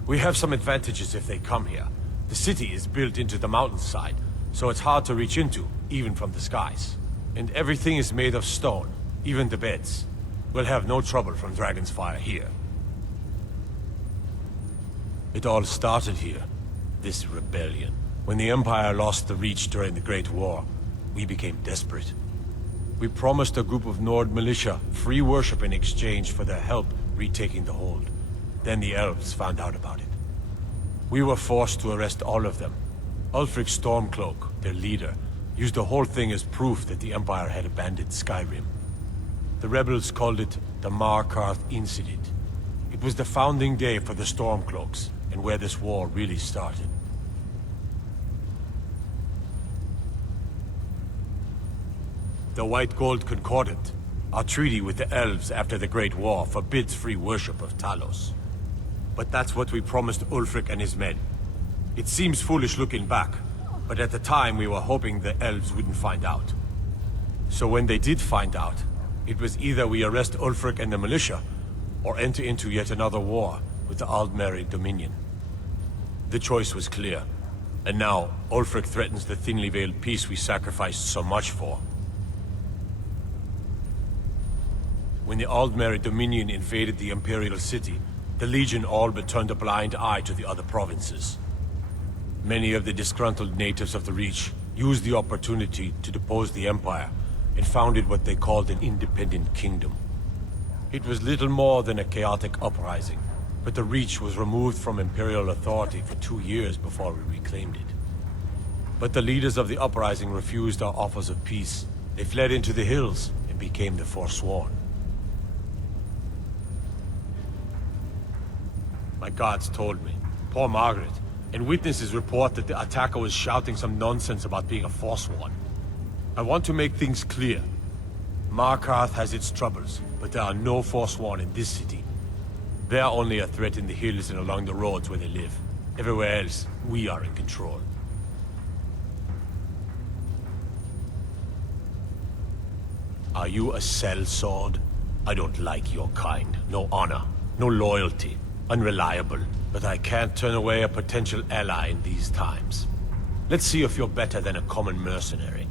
We have some advantages if they come here. The city is built into the mountainside, so it's hard to reach into, even from the skies. And everything is made of stone, even the beds. We'll have no trouble from Dragon's Fire here. It all started here, this rebellion. When the Empire lost the Reach during the Great War, we became desperate. We promised a group of Nord militia free worship in exchange for their help retaking the hold. Then the elves found out about it. We were forced to arrest all of them. Ulfric Stormcloak, their leader, used the whole thing as proof that the Empire had abandoned Skyrim. The rebels called it the Markarth Incident. It was the founding day for the Stormcloaks, and where this war really started. The White Gold Concordant, our treaty with the elves after the Great War, forbids free worship of Talos. But that's what we promised Ulfric and his men. It seems foolish looking back, but at the time we were hoping the elves wouldn't find out. So when they did find out, it was either we arrest Ulfric and the militia, or enter into yet another war with the Aldmeri Dominion. The choice was clear, and now Ulfric threatens the thinly veiled peace we sacrificed so much for. When the Aldmeri Dominion invaded the Imperial City, the Legion all but turned a blind eye to the other provinces. Many of the disgruntled natives of the Reach used the opportunity to depose the Empire and founded what they called an independent kingdom. It was little more than a chaotic uprising, but the Reach was removed from Imperial authority for 2 years before we reclaimed it. But the leaders of the uprising refused our offers of peace. They fled into the hills and became the Forsworn. My guards told me, poor Margaret, and witnesses report that the attacker was shouting some nonsense about being a Forsworn. I want to make things clear. Markarth has its troubles, but there are no Forsworn in this city. They are only a threat in the hills and along the roads where they live. Everywhere else, we are in control. Are you a sellsword? I don't like your kind. No honor, no loyalty. Unreliable, but I can't turn away a potential ally in these times. Let's see if you're better than a common mercenary.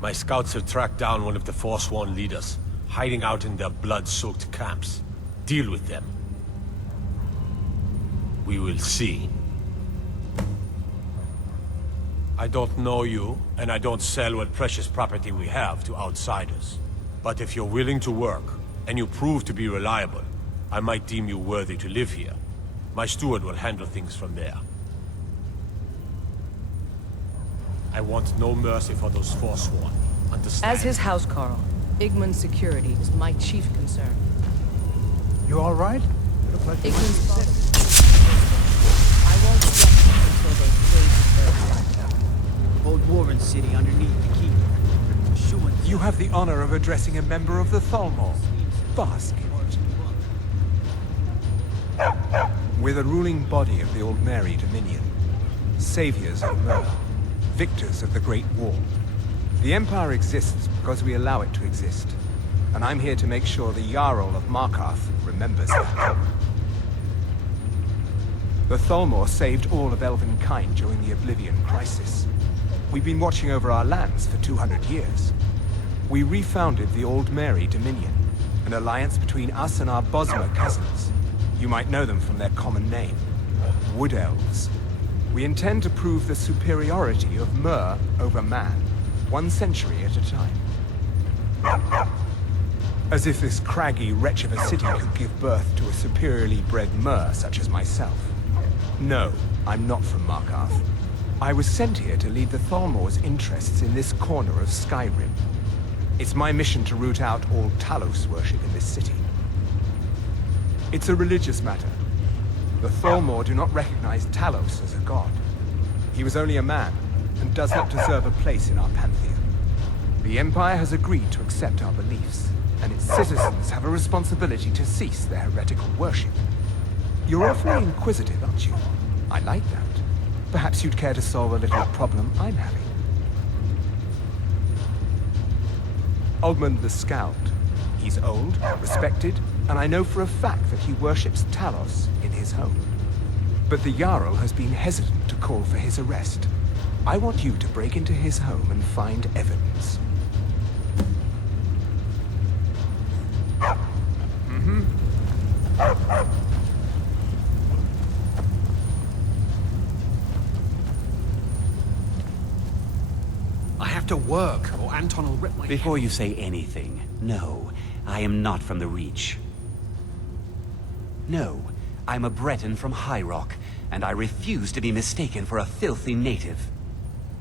My scouts have tracked down one of the Forsworn leaders, hiding out in their blood-soaked camps. Deal with them. We will see. I don't know you, and I don't sell what precious property we have to outsiders. But if you're willing to work, and you prove to be reliable, I might deem you worthy to live here. My steward will handle things from there. I want no mercy for those forsworn. Understand? As his housecarl, Igman's security is my chief concern. You all right? Igman's father. I won't rest until they pay their blood. Old Warren City underneath the keep. You have the honor of addressing a member of the Thalmor. Bask in it. We're the ruling body of the Old Mary Dominion. Saviors of Myr. Victors of the Great War. The Empire exists because we allow it to exist. And I'm here to make sure the Jarl of Markarth remembers that. The Thalmor saved all of Elvenkind during the Oblivion Crisis. We've been watching over our lands for 200 years. We refounded the Old Mary Dominion, an alliance between us and our Bosmer cousins. You might know them from their common name, Wood Elves. We intend to prove the superiority of Myr over man, 1 century at a time. As if this craggy wretch of a city could give birth to a superiorly bred Myr such as myself. No, I'm not from Markarth. I was sent here to lead the Thalmor's interests in this corner of Skyrim. It's my mission to root out all Talos worship in this city. It's a religious matter. The Thalmor do not recognize Talos as a god. He was only a man, and does not deserve a place in our pantheon. The Empire has agreed to accept our beliefs, and its citizens have a responsibility to cease their heretical worship. You're awfully inquisitive, aren't you? I like that. Perhaps you'd care to solve a little problem I'm having. Ogmund the Scout. He's old, respected, and I know for a fact that he worships Talos in his home. But the Jarl has been hesitant to call for his arrest. I want you to break into his home and find evidence. I have to work, or Anton will rip my... Before you say anything, no, I am not from the Reach. No, I'm a Breton from High Rock, and I refuse to be mistaken for a filthy native.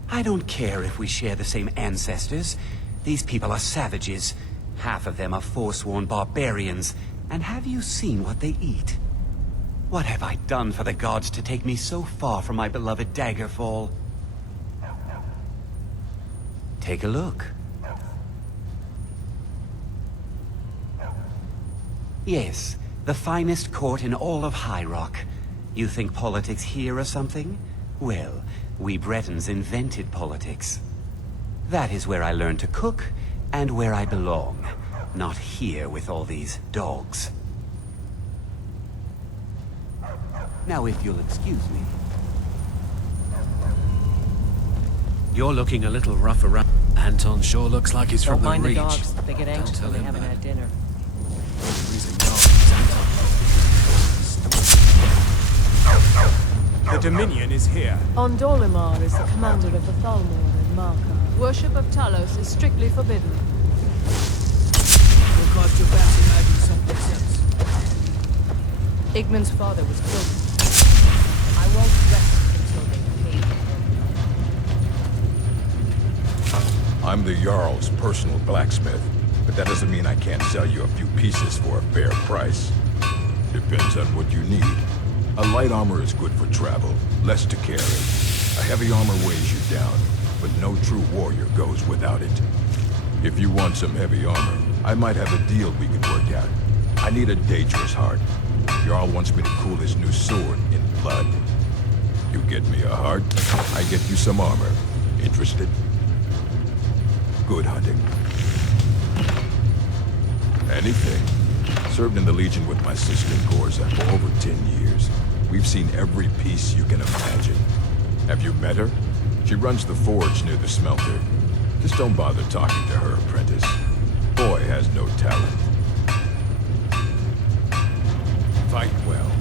I don't care if we share the same ancestors. These people are savages. Half of them are forsworn barbarians. And have you seen what they eat? What have I done for the gods to take me so far from my beloved Daggerfall? Take a look. Yes, the finest court in all of High Rock. You think politics here or something? Well, we Bretons invented politics. That is where I learned to cook, and where I belong. Not here with all these dogs. Now if you'll excuse me. You're looking a little rough around. Anton sure looks like he's Don't from the mind Reach. the dogs. They get anxious when they haven't had dinner. The Dominion is here. Ondolimar is the commander of the Thalmor in Markarth. Worship of Talos is strictly forbidden. Will cost your fancy magic something sense. Igman's father was killed. I won't rest until they pay their I'm the Jarl's personal blacksmith, but that doesn't mean I can't sell you a few pieces for a fair price. Depends on what you need. A light armor is good for travel, less to carry. A heavy armor weighs you down, but no true warrior goes without it. If you want some heavy armor, I might have a deal we could work out. I need a dangerous heart. Jarl wants me to cool his new sword in blood. You get me a heart, I get you some armor. Interested? Good hunting. Anything. Served in the Legion with my sister Gorza for over 10 years. We've seen every piece you can imagine. Have you met her? She runs the forge near the smelter. Just don't bother talking to her, apprentice. Boy has no talent. Fight well.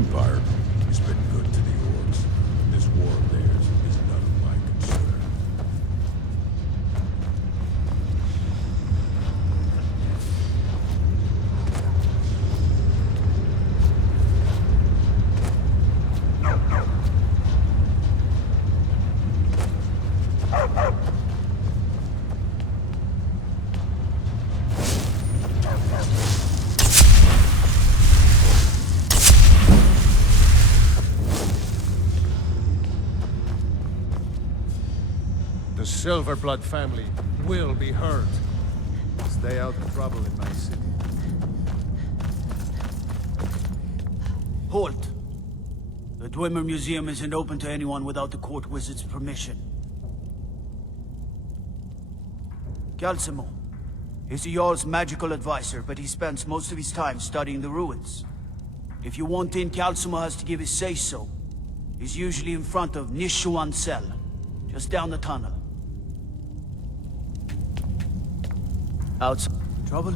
Empire has been good to the orcs. This war of theirs is none of my concern. The Silverblood family will be hurt. Stay out of trouble in my city. Halt! The Dwemer Museum isn't open to anyone without the court wizard's permission. Calcimo. He's the Jarl's magical advisor, but he spends most of his time studying the ruins. If you want in, Calcimo has to give his say-so. He's usually in front of Nishuan Cell, just down the tunnel. Outside. Trouble?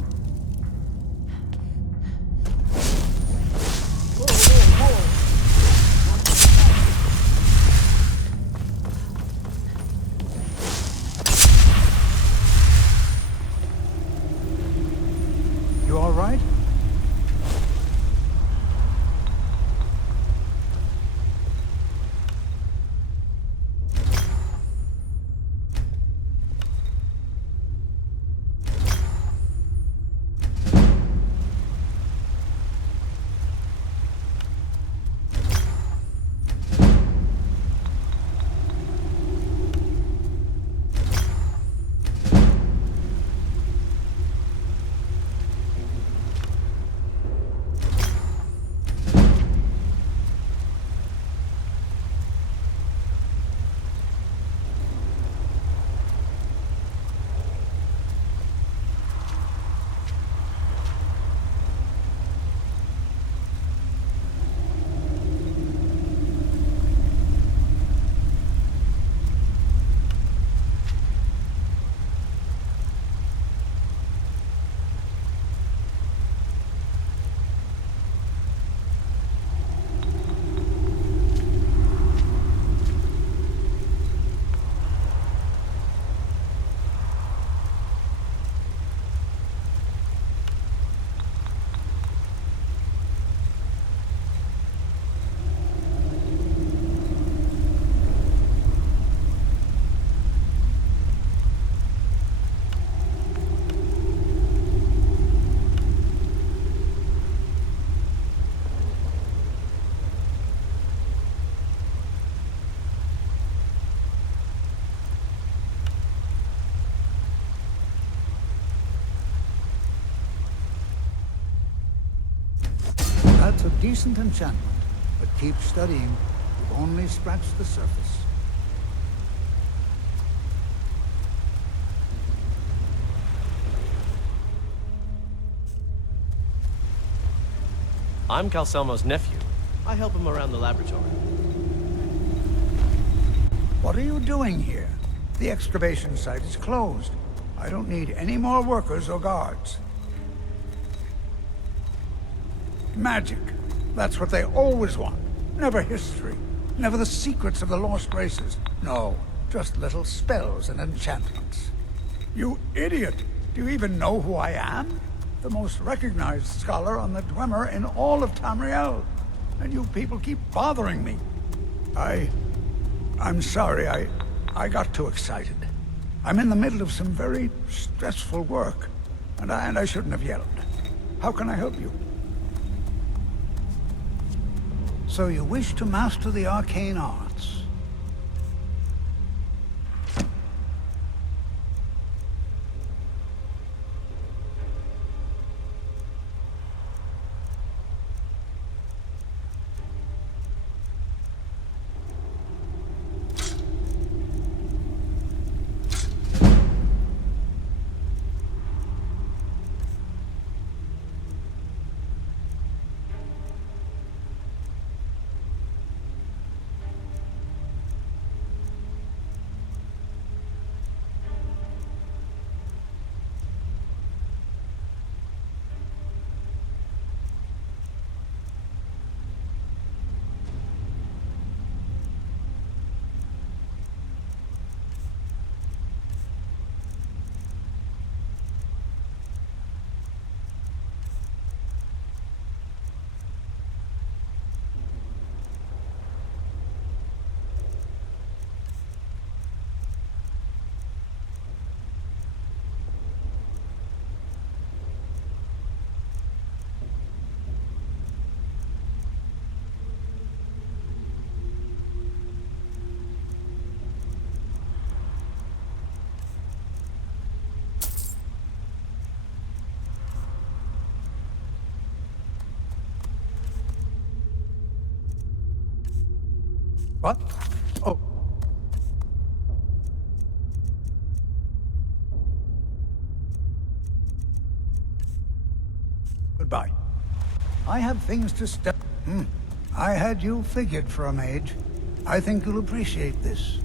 You all right? That's a decent enchantment, but keep studying. You've only scratched the surface. I'm Calcelmo's nephew. I help him around the laboratory. What are you doing here? The excavation site is closed. I don't need any more workers or guards. Magic. That's what they always want. Never history. Never the secrets of the lost races. No, just little spells and enchantments. You idiot! Do you even know who I am? The most recognized scholar on the Dwemer in all of Tamriel. And you people keep bothering me. I'm sorry, I got too excited. I'm in the middle of some very stressful work, and I shouldn't have yelled. How can I help you? So you wish to master the arcane arts? What? Oh. Goodbye. I have things to step. I had you figured for a mage. I think you'll appreciate this.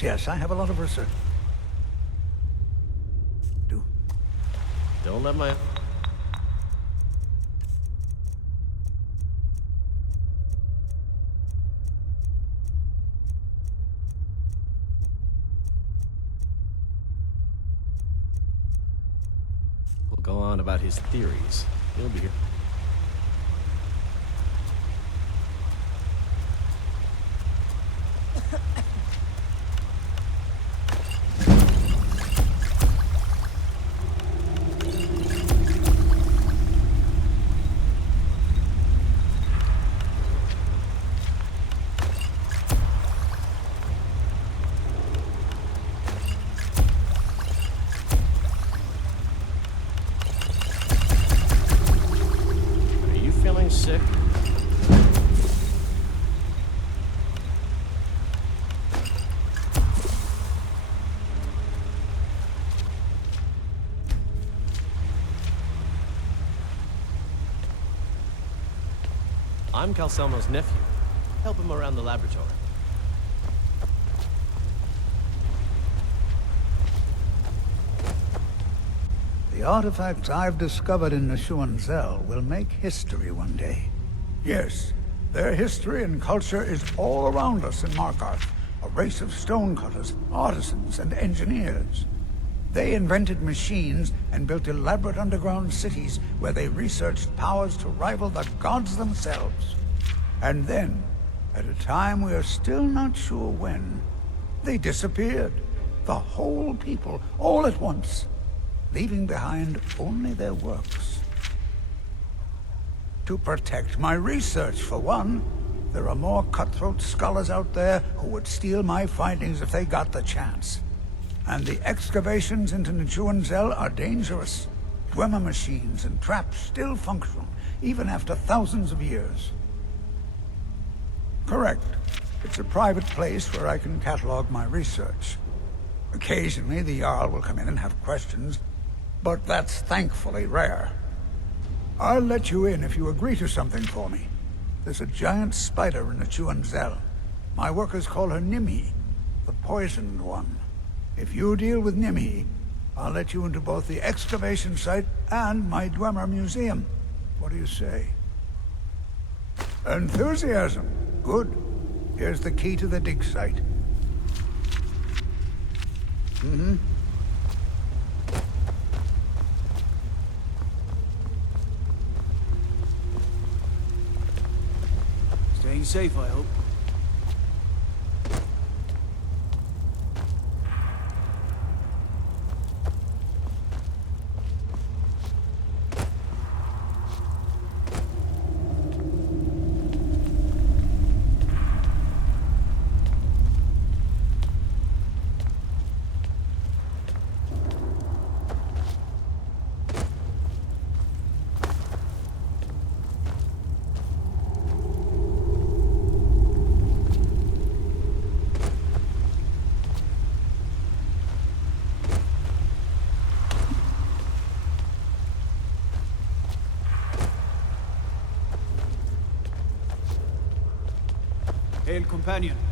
Yes, I have a lot of research. Don't let my... We'll go on about his theories. He'll be here. Sick. I'm Calcelmo's nephew. Help him around the laboratory. The artifacts I've discovered in Neshuan Zell will make history one day. Yes, their history and culture is all around us in Markarth. A race of stonecutters, artisans, and engineers. They invented machines and built elaborate underground cities where they researched powers to rival the gods themselves. And then, at a time we are still not sure when, they disappeared. The whole people, all at once, leaving behind only their works. To protect my research, for one. There are more cutthroat scholars out there who would steal my findings if they got the chance. And the excavations into Neshuan Zell are dangerous. Dwemer machines and traps still function, even after thousands of years. Correct. It's a private place where I can catalog my research. Occasionally, the Jarl will come in and have questions, but that's thankfully rare. I'll let you in if you agree to something for me. There's a giant spider in Neshuan Zell. My workers call her Nimi, the poisoned one. If you deal with Nimi, I'll let you into both the excavation site and my Dwemer museum. What do you say? Enthusiasm. Good. Here's the key to the dig site. Staying safe, I hope. Hail, companion.